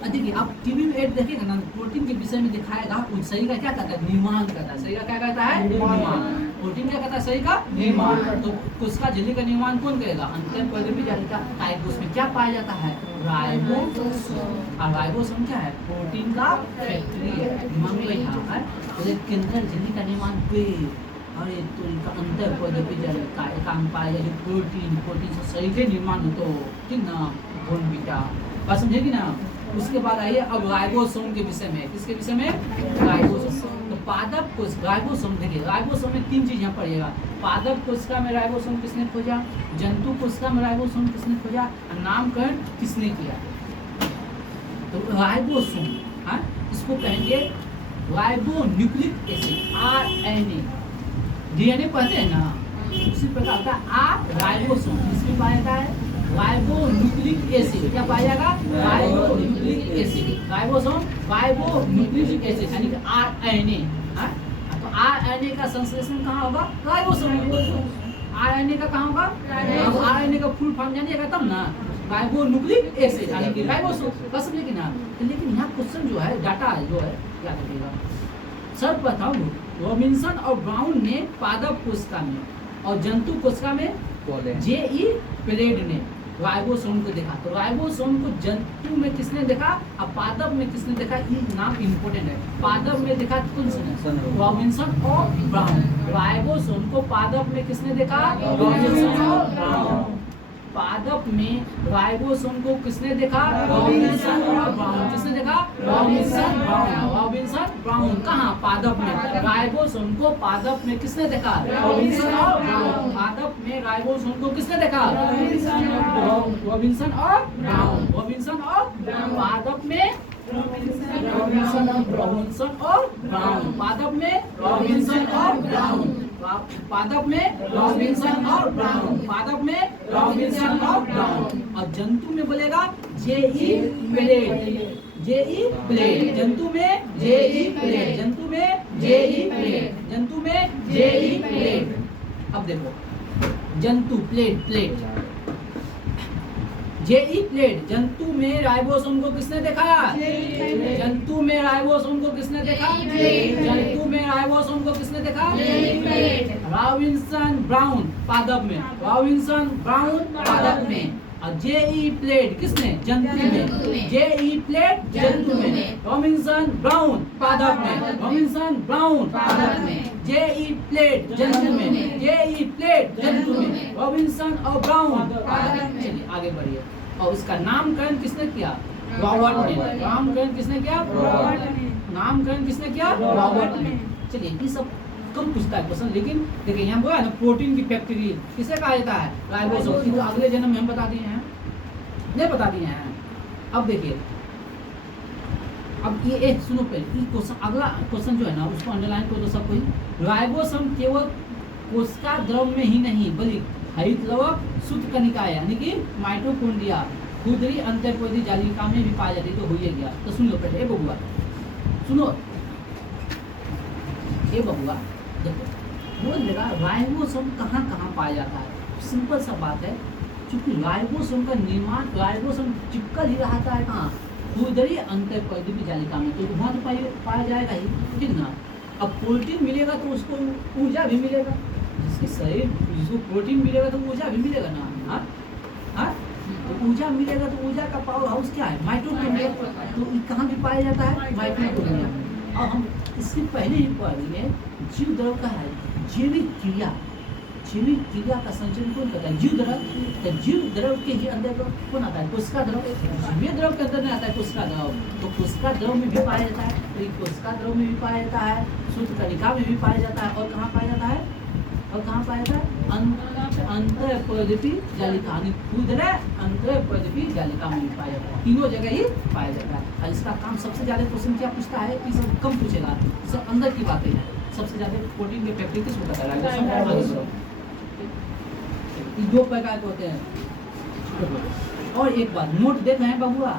देखिए आप टीवी में ऐड देखेगा ना, प्रोटीन के विषय में दिखाएगा उस शरीर का क्या करता है? निर्माण करता है। शरीर का क्या करता है? निर्माण। प्रोटीन क्या करता है? शरीर का निर्माण। तो कोशिका झिल्ली का निर्माण कौन करेगा? अंतःपर्दपी जालिका। उसमें क्या पाया जाता है? राइबोसोम। और राइबोसोम क्या है? प्रोटीन का फैक्ट्री है। दिमाग में बैठा है। केंद्रीय झिल्ली का निर्माण अरे तो इनका अंतःपर्दपी जालिका काम पाया जाए प्रोटीन से शरीर के निर्माण हो, तो ठीक ना? बोनवीटा। बात समझेगी ना? उसके बाद आइए अब राइबोसोम के विषय में। किसके विषय में? राइबोसोम। तो पादप कोशिका राइबोसोम, देखिए राइबोसोम में 3 चीज यहाँ पड़ेगा। पादप कोशिका में राइबोसोम किसने खोजा, जंतु कोशिका में राइबोसोम किसने खोजा, और नामकरण किसने किया। तो राइबोसोम, हाँ, इसको कहेंगे ribo nucleic acid, RNA। DNA पढ़ते हैं ना, उसी प्रकार का राइबोसोम इसमें पाया जाता है राइबो न्यूक्लिक एसिड। क्या पाया जाएगा, ribo nucleic acid. Ribosome ribo nucleic acid यानी कि RNA। हाँ? तो RNA का संश्लेषण कहाँ होगा, राइबोसोम में। RNA का कहाँ होगा, अब RNA का फुल फॉर्म जानिएगा तब ना, राइबो न्यूक्लिक एसिड यानी कि राइबोसोम। बस लेकिन लेकिन यहाँ क्वेश्चन जो है, डाटा जो है, याद रखिएगा। सर्वप्रथम रॉबिन्सन और ब्राउन ने पादप कोशिका में और जंतु कोशिका में J.E. प्लेड ने राइबोसोम को देखा। तो राइबोसोम को जंतु में किसने देखा और पादप में किसने देखा, ये नाम इंपॉर्टेंट है। पादप में देखा कौन सा, रॉबिन्सन और ब्राउन। राइबोसोम को पादप में किसने देखा, रॉबिन्सन और ब्राउन। पादप में राइबोसोम को किसने देखा, रॉबिन्सन और ब्राउन। किसने देखा, रॉबिन्सन ब्राउन। रॉबिन्सन ब्राउन कहाँ, पादप में। राइबोसोम को पादप में किसने देखा, रॉबिन्सन और ब्राउन। पादप में राइबोसोम को किसने देखा, रॉबिन्सन और ब्राउन। रॉबिन्सन और पादप में रॉबिन्सन और ब्राउन। पादप में रॉबिन्सन और ब्राउन। पादप में रॉबिन्सन और ब्राउन। पादप में रॉबिन्सन और ब्राउन। और जंतु में बोलेगा J.E. प्लेड। J.E. प्लेड। जंतु में J.E. प्लेड। जंतु में J.E. प्लेड। जंतु में J.E. प्लेड। अब देखो जंतु प्लेड J.E. प्लेड। जंतु में राइबोसोम को किसने देखा, जंतु में राइबोसोम को किसने देखा, जंतु में राइबोसोम को किसने देखा, रॉबिन्सन ब्राउन। पादप में रॉबिन्सन ब्राउन, पादप में। और J.E. प्लेड किसने, जंतु में। J.E. प्लेड जंतु में, रॉबिन्सन ब्राउन पादप में। रॉबिन्सन ब्राउन पादप में, J.E. प्लेड जंतु में। J.E. प्लेड जंतु में, रॉबिन्सन और ब्राउन पादप में। चलिए आगे बढ़िए। और इसका नामकरण किसने किया, रॉबर्ट ने। नामकरण किसने किया, नामकरण किसने किया, रॉबर्ट ने। चलिए ये सब कम पूछता है क्वेश्चन, लेकिन देखिए यहाँ बोला ना प्रोटीन की फैक्ट्री किसे कहा जाता है, राइबोसोम। तो अगले जन्म में हम बता दिए हैं, नहीं बता दिए हैं। अब देखिए, अब ये सुनो पहले ये क्वेश्चन, अगला क्वेश्चन जो है ना उसको अंडरलाइन कर दो सब कोई। राइबोसोम केवल कोशिका द्रव में ही नहीं बल्कि हरितलवक, शुद्ध कणिका यानी कि माइटोकॉन्ड्रिया, खुदरी अंतःपदी जालिका में भी पाया जाती है। तो हो ही गया। तो सुन लो पहले, ए बबुआ सुनो, ए बबुआ देखो, बोल देगा राइबोसोम कहाँ कहाँ पाया जाता है। सिंपल सा बात है, क्योंकि राइबोसोम का निर्माण, राइबोसोम चिपकल ही रहता है कहाँ, खुदरी अंतःपदी जालिका में। तो वहाँ तो पाया जाएगा ही, ठीक ना। अब प्रोटीन मिलेगा तो उसको ऊर्जा भी मिलेगा, जिसके शरीर जिसको प्रोटीन मिलेगा तो ऊर्जा भी मिलेगा ना। हाँ हाँ, तो ऊर्जा मिलेगा तो ऊर्जा का पावर हाउस क्या है, माइटोकॉन्ड्रिया। तो ये कहाँ भी पाया जाता है, माइटोकॉन्ड्रिया। और हम इससे पहले ही पढ़ लिए जीव द्रव का है, जैविक क्रिया। जैविक क्रिया का संचालन कौन करता है, जीव द्रव। तो जीव द्रव के ही अंदर कौन आता है, कोशिका द्रव। जीव द्रव के अंदर नहीं आता है कोशिका द्रव। तो कोशिका द्रव में भी पाया जाता है, तो कोशिका द्रव में भी पाया जाता है, शुद्ध कणिका में भी पाया जाता है। और कहाँ पाया जाता है, और कहाँ पाया जाता है, अंतःपदी जालिका, खुदरे अंतःपदी जालिका में भी पाया जाता है। तीनों जगह ही पाया जाता है। और इसका काम सबसे ज्यादा क्वेश्चन क्या पूछता है, ये सब कम पूछेगा, सब अंदर की बातें हैं। सबसे ज्यादा प्रोटीन की फैक्ट्री किसको पता है, दो प्रकार के होते हैं। और एक बात नोट देख रहे हैं बबुआ,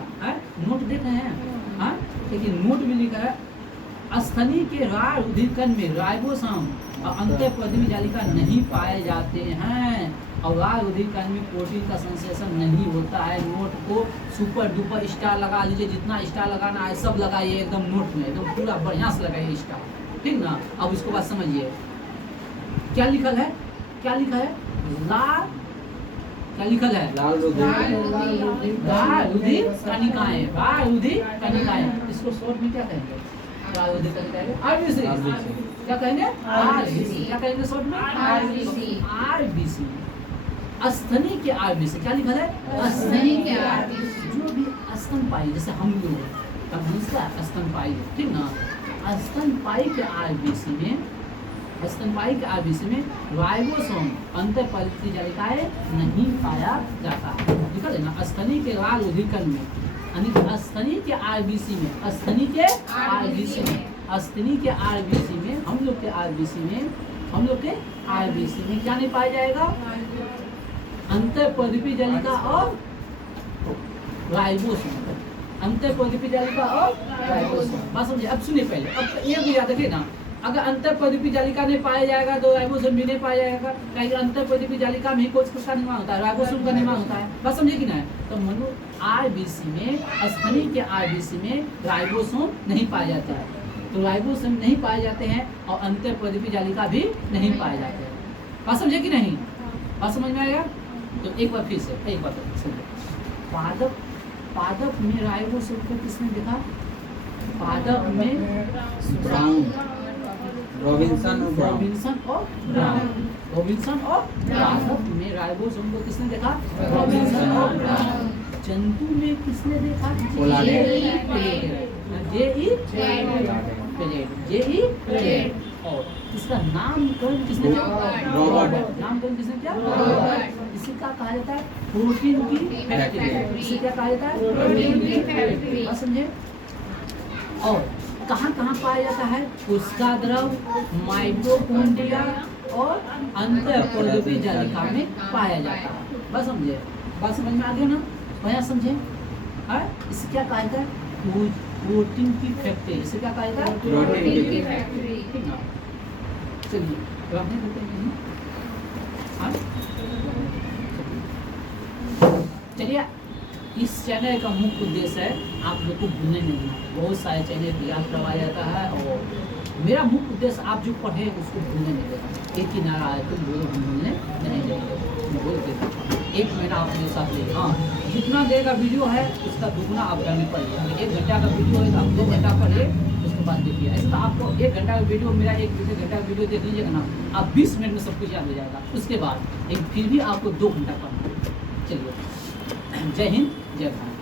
नोट देख रहे हैं। हाँ देखिए, नोट में लिखा है स्थली के राय उदीकरण में राइबोसोम और अंतःपदी जालिका नहीं पाए जाते हैं। और राय उदीकरण में प्रोटीन का संश्लेषण नहीं होता है। नोट को सुपर डुपर स्टार लगा लीजिए, जितना स्टार लगाना है सब लगाइए एकदम नोट में, एकदम पूरा बढ़िया से लगाइए स्टार, ठीक ना। अब इसको बात समझिए, क्या लिखल है, क्या लिखा है, लाल, क्या लिखल है, लाल रुधिर कणिकाएं, लाल रुधिर कणिकाएं। इसको शॉर्ट में क्या कहेंगे, लाल रुधिर कणिकाएं, आरबीसी। क्या कहेंगे, आरबीसी। क्या कहेंगे शॉर्ट में, आरबीसी। आरबीसी, स्तनी के आरबीसी। क्या लिखल है, स्तनी के आरबीसी। जो भी स्तनपायी, जैसे हम लोग, अब इसका स्तनपायी, ठीक ना, स्तनपायी के आरबीसी में राइबोसोम अंतःपरिवर्ती जालिकाएं नहीं पाया जाता है। लिखा है ना, स्तनी के लाल उधिकन में, यानी स्तनी के आरबीसी में, स्तनी के आरबीसी में हम लोग के आरबीसी में क्या नहीं पाया जाएगा? अंतःपरिवर्ती जालिका और राइबोसोम। अंतःपरिवर्ती जालिका और राइबोसोम, बात समझे? अब सुनिए पहले, अब ये भी याद रखिए ना, अगर अंतःपरिवर्ती जालिका नहीं पाया जाएगा तो राइबोसोम भी नहीं पाया जाएगा, कहीं अंतःपरिवर्ती जालिका में ही कुछ का निर्माण होता है, राइबोसोम का निर्माण होता है। बात समझे कि ना? तो मनु आरबीसी में, स्तनी के आरबीसी में राइबोसोम नहीं पाए जाते हैं, तो राइबोसोम नहीं पाए जाते हैं और अंतःपरिवर्ती जालिका भी नहीं पाए जाते हैं। बात समझे कि नहीं? बात समझ में आएगा? तो एक बार फिर से एक बार सुनिए। पादप में राइबोसोम को किसने देखा? पादप में ब्राउन, रॉबिन्सन और ब्राउन। पादप में राइबोसोम को किसने देखा? रॉबिन्सन और ब्राउन। जंतु में किसने देखा? जेई। और इसका नामकरण किसने किया? रॉबर्ट। नामकरण किसने किया? रॉबर्ट। इसे क्या कहा जाता है? प्रोटीन की फैक्ट्री। इसे क्या कहा जाता है? प्रोटीन की फैक्ट्री। बात समझे? और कहाँ पाया जाता है? उसका द्रव माइटोकॉन्ड्रिया और अंतःपरिवर्ती जालिका में पाया जाता है। बस समझे? बात समझ में आ गया ना? भैया समझे? इसे क्या कहा जाता है? प्रोटीन की फैक्ट्री। इसे क्या कहा जाता है? प्रोटीन की फैक्ट्री। चलिए नहीं बोलते हैं। चलिए, इस चैनल का मुख्य उद्देश्य है आप लोग को भूलने नहीं देना। बहुत सारे चैनल तैयार करवाया जाता है और मेरा मुख्य उद्देश्य आप जो पढ़े उसको भूलने नहीं देना। एक ही नारा है, तुम बोलो हम भूलने नहीं देंगे। बोल देता हूँ, 1 महीना आप मेरे साथ रहिए। हाँ, जितना देर का वीडियो है उसका दुगना आप करने पड़ेगा। अगर 1 घंटा का वीडियो है तो आप 2 घंटा पढ़िए, उसके बाद देखिए। ऐसे तो आपको 1 घंटा का वीडियो, मेरा 1 घंटा का वीडियो देख लीजिएगा ना, आप 20 मिनट में सब कुछ याद हो जाएगा। उसके बाद फिर भी आपको 2 घंटा पढ़ना है। चलिए, जय हिंद, जय भारत।